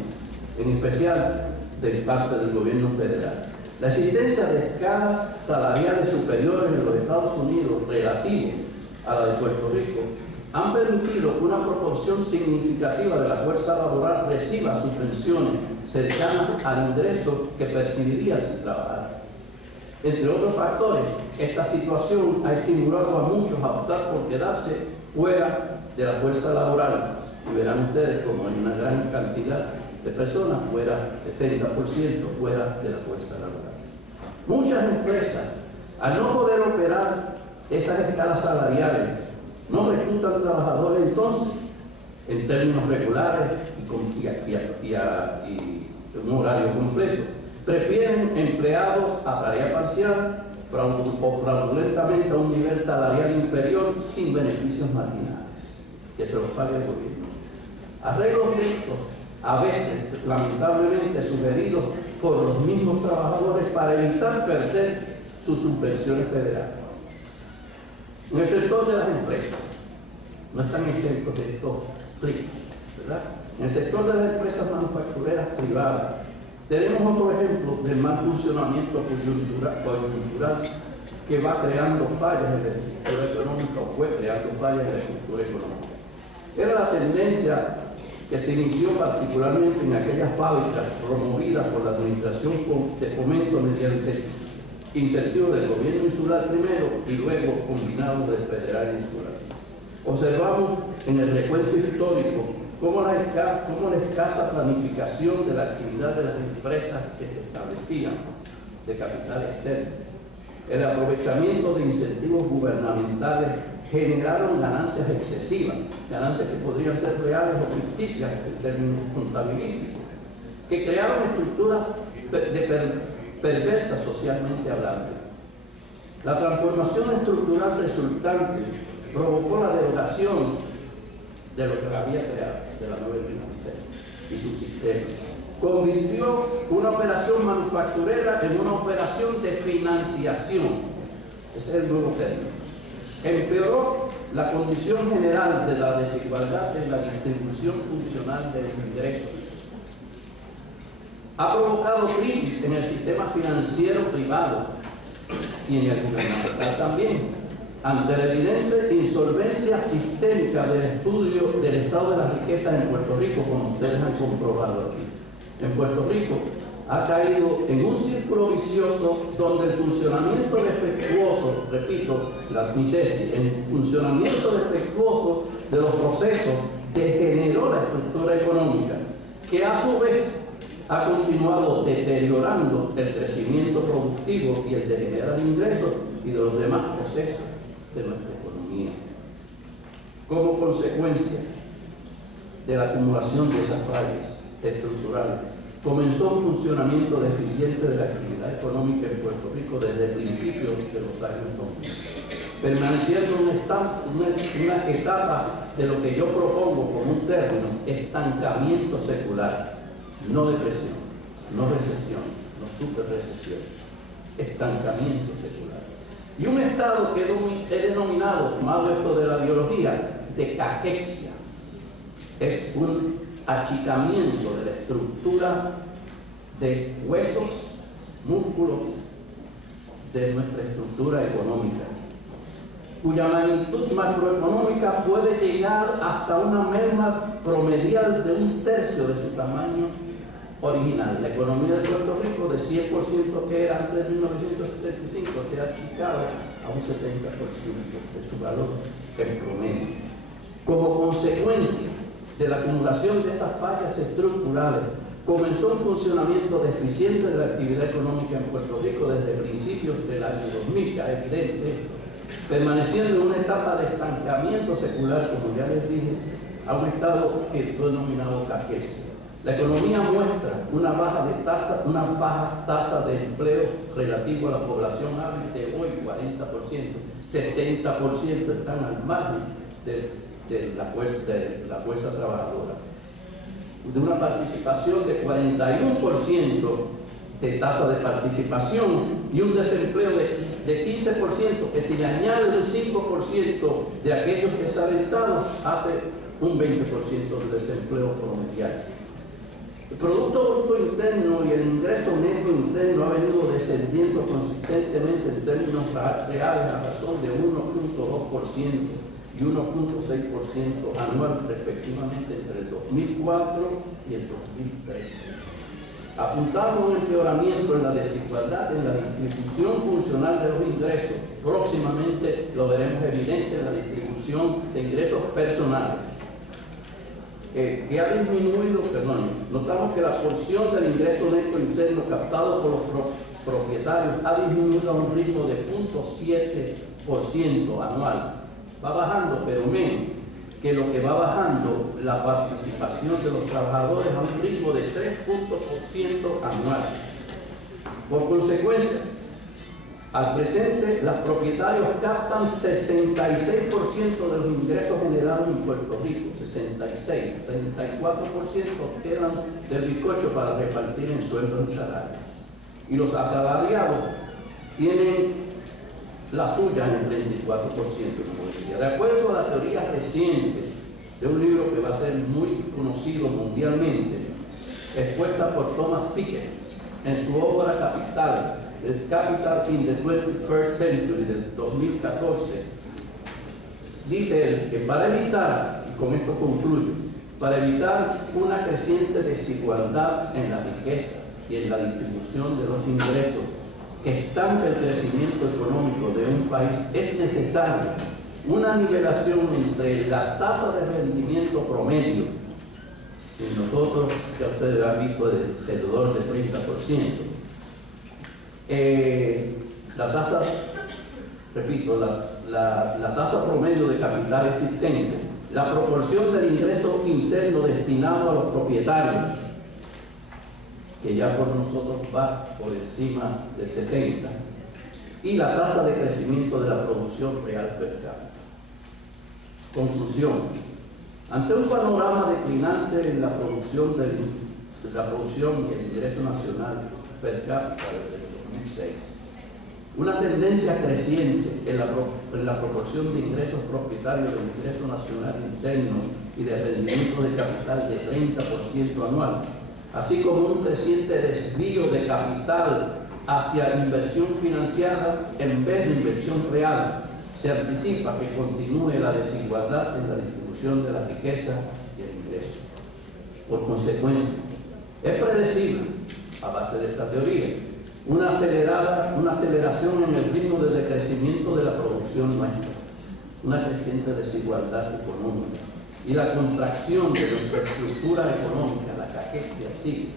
en especial de parte del gobierno federal. La existencia de escalas salariales superiores en los Estados Unidos relativos a la de Puerto Rico han permitido que una proporción significativa de la fuerza laboral reciba subvenciones cercanas al ingreso que percibiría si trabajara. Entre otros factores, esta situación ha estimulado a muchos a optar por quedarse fuera de la fuerza laboral. Y verán ustedes como hay una gran cantidad de personas fuera, 60% fuera de la fuerza laboral. Muchas empresas, al no poder operar esas escalas salariales, no reclutan trabajadores entonces en términos regulares y un horario completo. Prefieren empleados a tarea parcial o fraudulentamente a un nivel salarial inferior sin beneficios marginales, que se los pague el gobierno. Arreglos mixtos, a veces lamentablemente sugeridos por los mismos trabajadores para evitar perder sus subvenciones federales. En el sector de las empresas, no están exentos de estos riesgos, ¿verdad? En el sector de las empresas manufactureras privadas, tenemos otro ejemplo del mal funcionamiento coyuntural que va creando fallas en la estructura económica o fue creando fallas en la estructura económica. Era la tendencia que se inició particularmente en aquellas fábricas promovidas por la Administración de Fomento mediante incentivos del gobierno insular primero y luego combinados del federal insular. Observamos en el recuento histórico cómo la escasa planificación de la actividad de las empresas que se establecían de capital externo, el aprovechamiento de incentivos gubernamentales generaron ganancias excesivas, ganancias que podrían ser reales o ficticias en términos contabilísticos, que crearon estructuras perversas socialmente hablando. La transformación estructural resultante provocó la derogación de lo que había creado, de la nueva financiera y su sistema. Convirtió una operación manufacturera en una operación de financiación. Ese es el nuevo término. Empeoró la condición general de la desigualdad en la distribución funcional de los ingresos. Ha provocado crisis en el sistema financiero privado y en el gubernamental también. Ante la evidente insolvencia sistémica del estudio del estado de las riquezas en Puerto Rico, como ustedes han comprobado aquí. En Puerto Rico ha caído en un círculo vicioso donde el funcionamiento defectuoso, repito, mi tesis, el funcionamiento defectuoso de los procesos degeneró la estructura económica, que a su vez ha continuado deteriorando el crecimiento productivo y el de generar ingresos y de los demás procesos de nuestra economía. Como consecuencia de la acumulación de esas fallas estructurales, comenzó un funcionamiento deficiente de la actividad económica en Puerto Rico desde principios de los años 2000, permaneciendo una etapa de lo que yo propongo como un término, estancamiento secular, no depresión, no recesión, no superrecesión, estancamiento secular. Y un estado que he denominado, tomado esto de la biología, de caquexia, es un achicamiento de la estructura de huesos, músculos de nuestra estructura económica, cuya magnitud macroeconómica puede llegar hasta una merma promedial de 1/3 de su tamaño original. La economía de Puerto Rico, de 100% que era antes de 1975, se ha achicado a un 70% de su valor en promedio. Como consecuencia de la acumulación de esas fallas estructurales, comenzó un funcionamiento deficiente de la actividad económica en Puerto Rico desde principios del año 2000, ya evidente, permaneciendo en una etapa de estancamiento secular, como ya les dije, a un estado que fue denominado caquexia. La economía muestra una baja tasa de empleo relativo a la población hábil de hoy, 40%. 60% están al margen de la fuerza trabajadora. De una participación de 41% de tasa de participación y un desempleo de 15%, que si le añade un 5% de aquellos que se han aventado, hace un 20% de desempleo promedial. El Producto Bruto Interno y el ingreso neto interno ha venido descendiendo consistentemente en términos reales a razón de 1.2% y 1.6% anual respectivamente entre el 2004 y el 2013. Apuntando a un empeoramiento en la desigualdad en la distribución funcional de los ingresos, próximamente lo veremos evidente en la distribución de ingresos personales. Que ha disminuido, notamos que la porción del ingreso neto interno captado por los propietarios ha disminuido a un ritmo de 0.7% anual. Va bajando, pero menos que lo que va bajando la participación de los trabajadores a un ritmo de 3% anual. Por consecuencia, al presente, los propietarios captan 66% de los ingresos generados en Puerto Rico, 66, 34% quedan del bizcocho para repartir en sueldos y salarios. Y los asalariados tienen la suya en el 34%, como decía. De acuerdo a la teoría reciente de un libro que va a ser muy conocido mundialmente, expuesta por Thomas Piketty en su obra Capital, el Capital in the 21st Century del 2014, dice él que para evitar, y con esto concluyo, para evitar una creciente desigualdad en la riqueza y en la distribución de los ingresos que estanca el crecimiento económico de un país, es necesaria una nivelación entre la tasa de rendimiento promedio, que nosotros, ya ustedes han visto, de alrededor del 30%, la tasa, repito, la tasa promedio de capital existente, la proporción del ingreso interno destinado a los propietarios, que ya por nosotros va por encima del 70%, y la tasa de crecimiento de la producción real per cápita. Conclusión: ante un panorama declinante en la producción y el ingreso nacional per cápita desde el 2006, una tendencia creciente en la proporción de ingresos propietarios del ingreso nacional interno y de rendimiento de capital de 30% anual, así como un creciente desvío de capital hacia inversión financiada en vez de inversión real, se anticipa que continúe la desigualdad en la distribución de la riqueza y el ingreso. Por consecuencia, es predecible, a base de esta teoría, una aceleración en el ritmo de decrecimiento de la producción nuestra, una creciente desigualdad económica y la contracción de nuestra estructura económica, la caquexia así,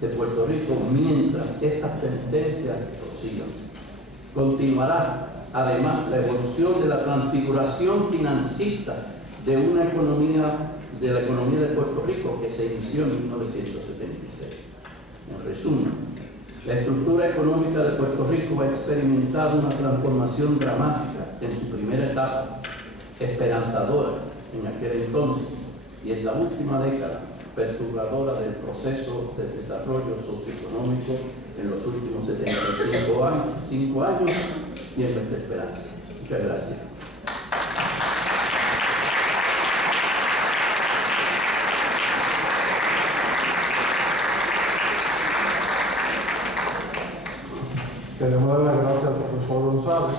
de Puerto Rico, mientras estas tendencias prosigan. Continuará además la evolución de la transfiguración financista de la economía de Puerto Rico que se inició en 1976. En resumen, la estructura económica de Puerto Rico ha experimentado una transformación dramática en su primera etapa, esperanzadora en aquel entonces, y en la última década, perturbadora del proceso de desarrollo socioeconómico en los últimos 75 años, y en nuestra esperanza. Muchas gracias. Queremos dar las gracias al profesor González.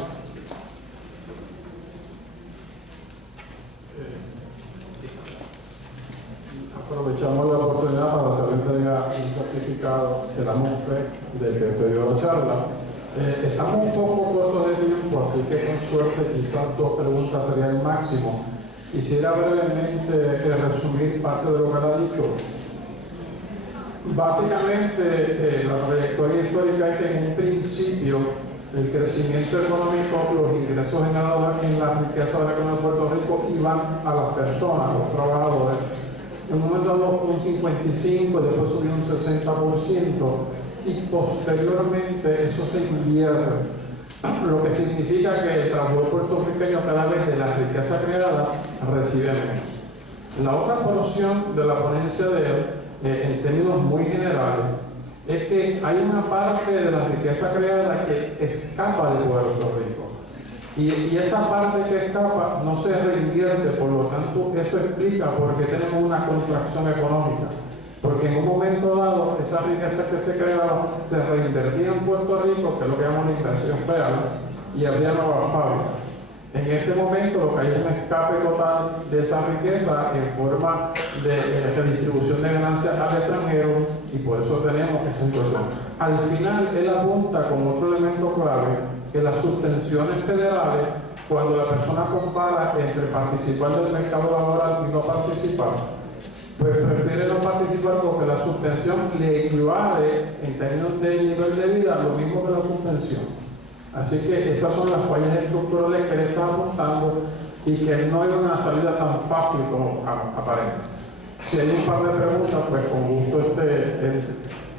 Aprovechamos la oportunidad para hacer entrega un certificado que damos fe de que usted dio la charla. Estamos un poco cortos de tiempo, así que con suerte quizás 2 preguntas sería el máximo. Quisiera brevemente resumir parte de lo que él ha dicho. Básicamente, la trayectoria histórica es que en un principio el crecimiento económico, los ingresos generados en la riqueza de la economía de Puerto Rico iban a las personas, a los trabajadores, en un momento dado un 55%, después subió un 60%, y posteriormente eso se invierte, lo que significa que el trabajador puertorriqueño cada vez de la riqueza creada recibe menos. La otra porción de la ponencia de él, en términos muy generales, es que hay una parte de la riqueza creada que escapa de Puerto Rico. Y esa parte que escapa no se reinvierte, por lo tanto eso explica por qué tenemos una contracción económica. Porque en un momento dado, esa riqueza que se creaba se reinvertía en Puerto Rico, que es lo que llamamos inversión real, y había nuevas fábricas. En este momento lo que hay es un escape total de esa riqueza en forma de redistribución de ganancias al extranjero, y por eso tenemos esa situación. Al final, él apunta como otro elemento clave que las suspensiones federales, cuando la persona compara entre participar del mercado laboral y no participar, pues prefiere no participar porque la suspensión le equivale en términos de nivel de vida lo mismo que la suspensión. Así que esas son las fallas estructurales que él está apuntando y que no hay una salida tan fácil como aparente. Si hay un par de preguntas, pues con gusto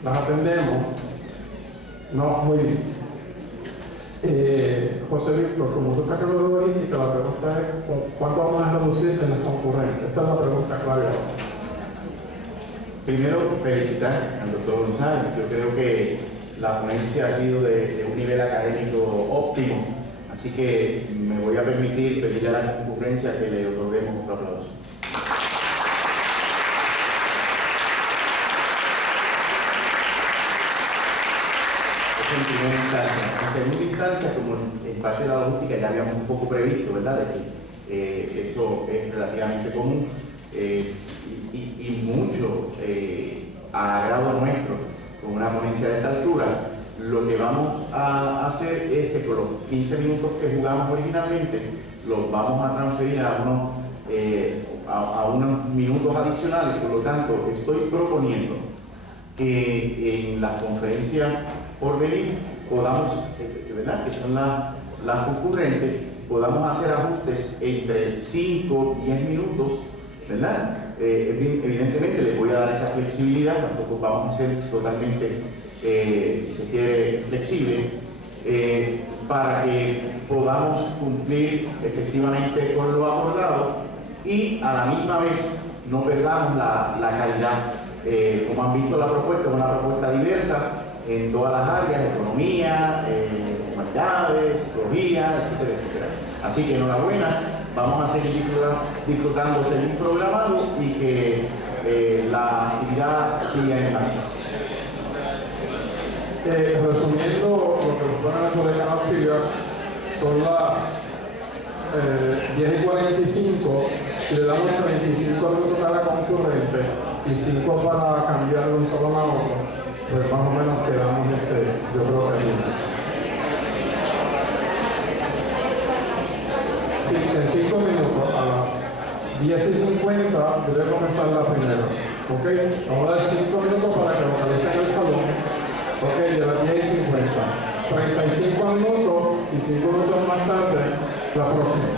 las atendemos. No, muy bien. José Víctor, como tú estás hablando de logística, la pregunta es ¿cuánto vamos a reducir en las concurrentes? Esa es la pregunta clave. Primero, felicitar al doctor González. Yo creo que la ponencia ha sido de un nivel académico óptimo, así que me voy a permitir pedirle a la concurrencia que le otorguemos otro aplauso. Eso en primera instancia. En segunda instancia, como en parte de la logística ya habíamos un poco previsto, ¿verdad?, de que eso es relativamente común. Y mucho a agrado nuestro, con una ponencia de esta altura, lo que vamos a hacer es que con los 15 minutos que jugamos originalmente, los vamos a transferir a unos minutos adicionales. Por lo tanto, estoy proponiendo que en las conferencias por venir podamos, ¿verdad?, que son las concurrentes, podamos hacer ajustes entre 5 y 10 minutos, ¿verdad? Evidentemente les voy a dar esa flexibilidad, tampoco vamos a ser totalmente, si se quiere, flexibles, para que podamos cumplir efectivamente con lo acordado y a la misma vez no perdamos la calidad. Como han visto, la propuesta es una propuesta diversa en todas las áreas: economía, humanidades, psicología, etcétera, etcétera. Así que enhorabuena. Vamos a seguir disfrutando según programado y que la actividad siga en marcha. Resumiendo lo que nos ponen sobre Canal Siga, son las 10:45, le damos 35 minutos a cada concurrente y 5 para cambiar de un salón a otro, pues más o menos quedamos, yo creo que bien. Sí, en 5 minutos, a las 10:50 debe comenzar la primera. ¿Ok? Vamos a dar 5 minutos para que localicen el salón. ¿Ok? De las 10:50. 35 minutos y 5 minutos más tarde, la próxima.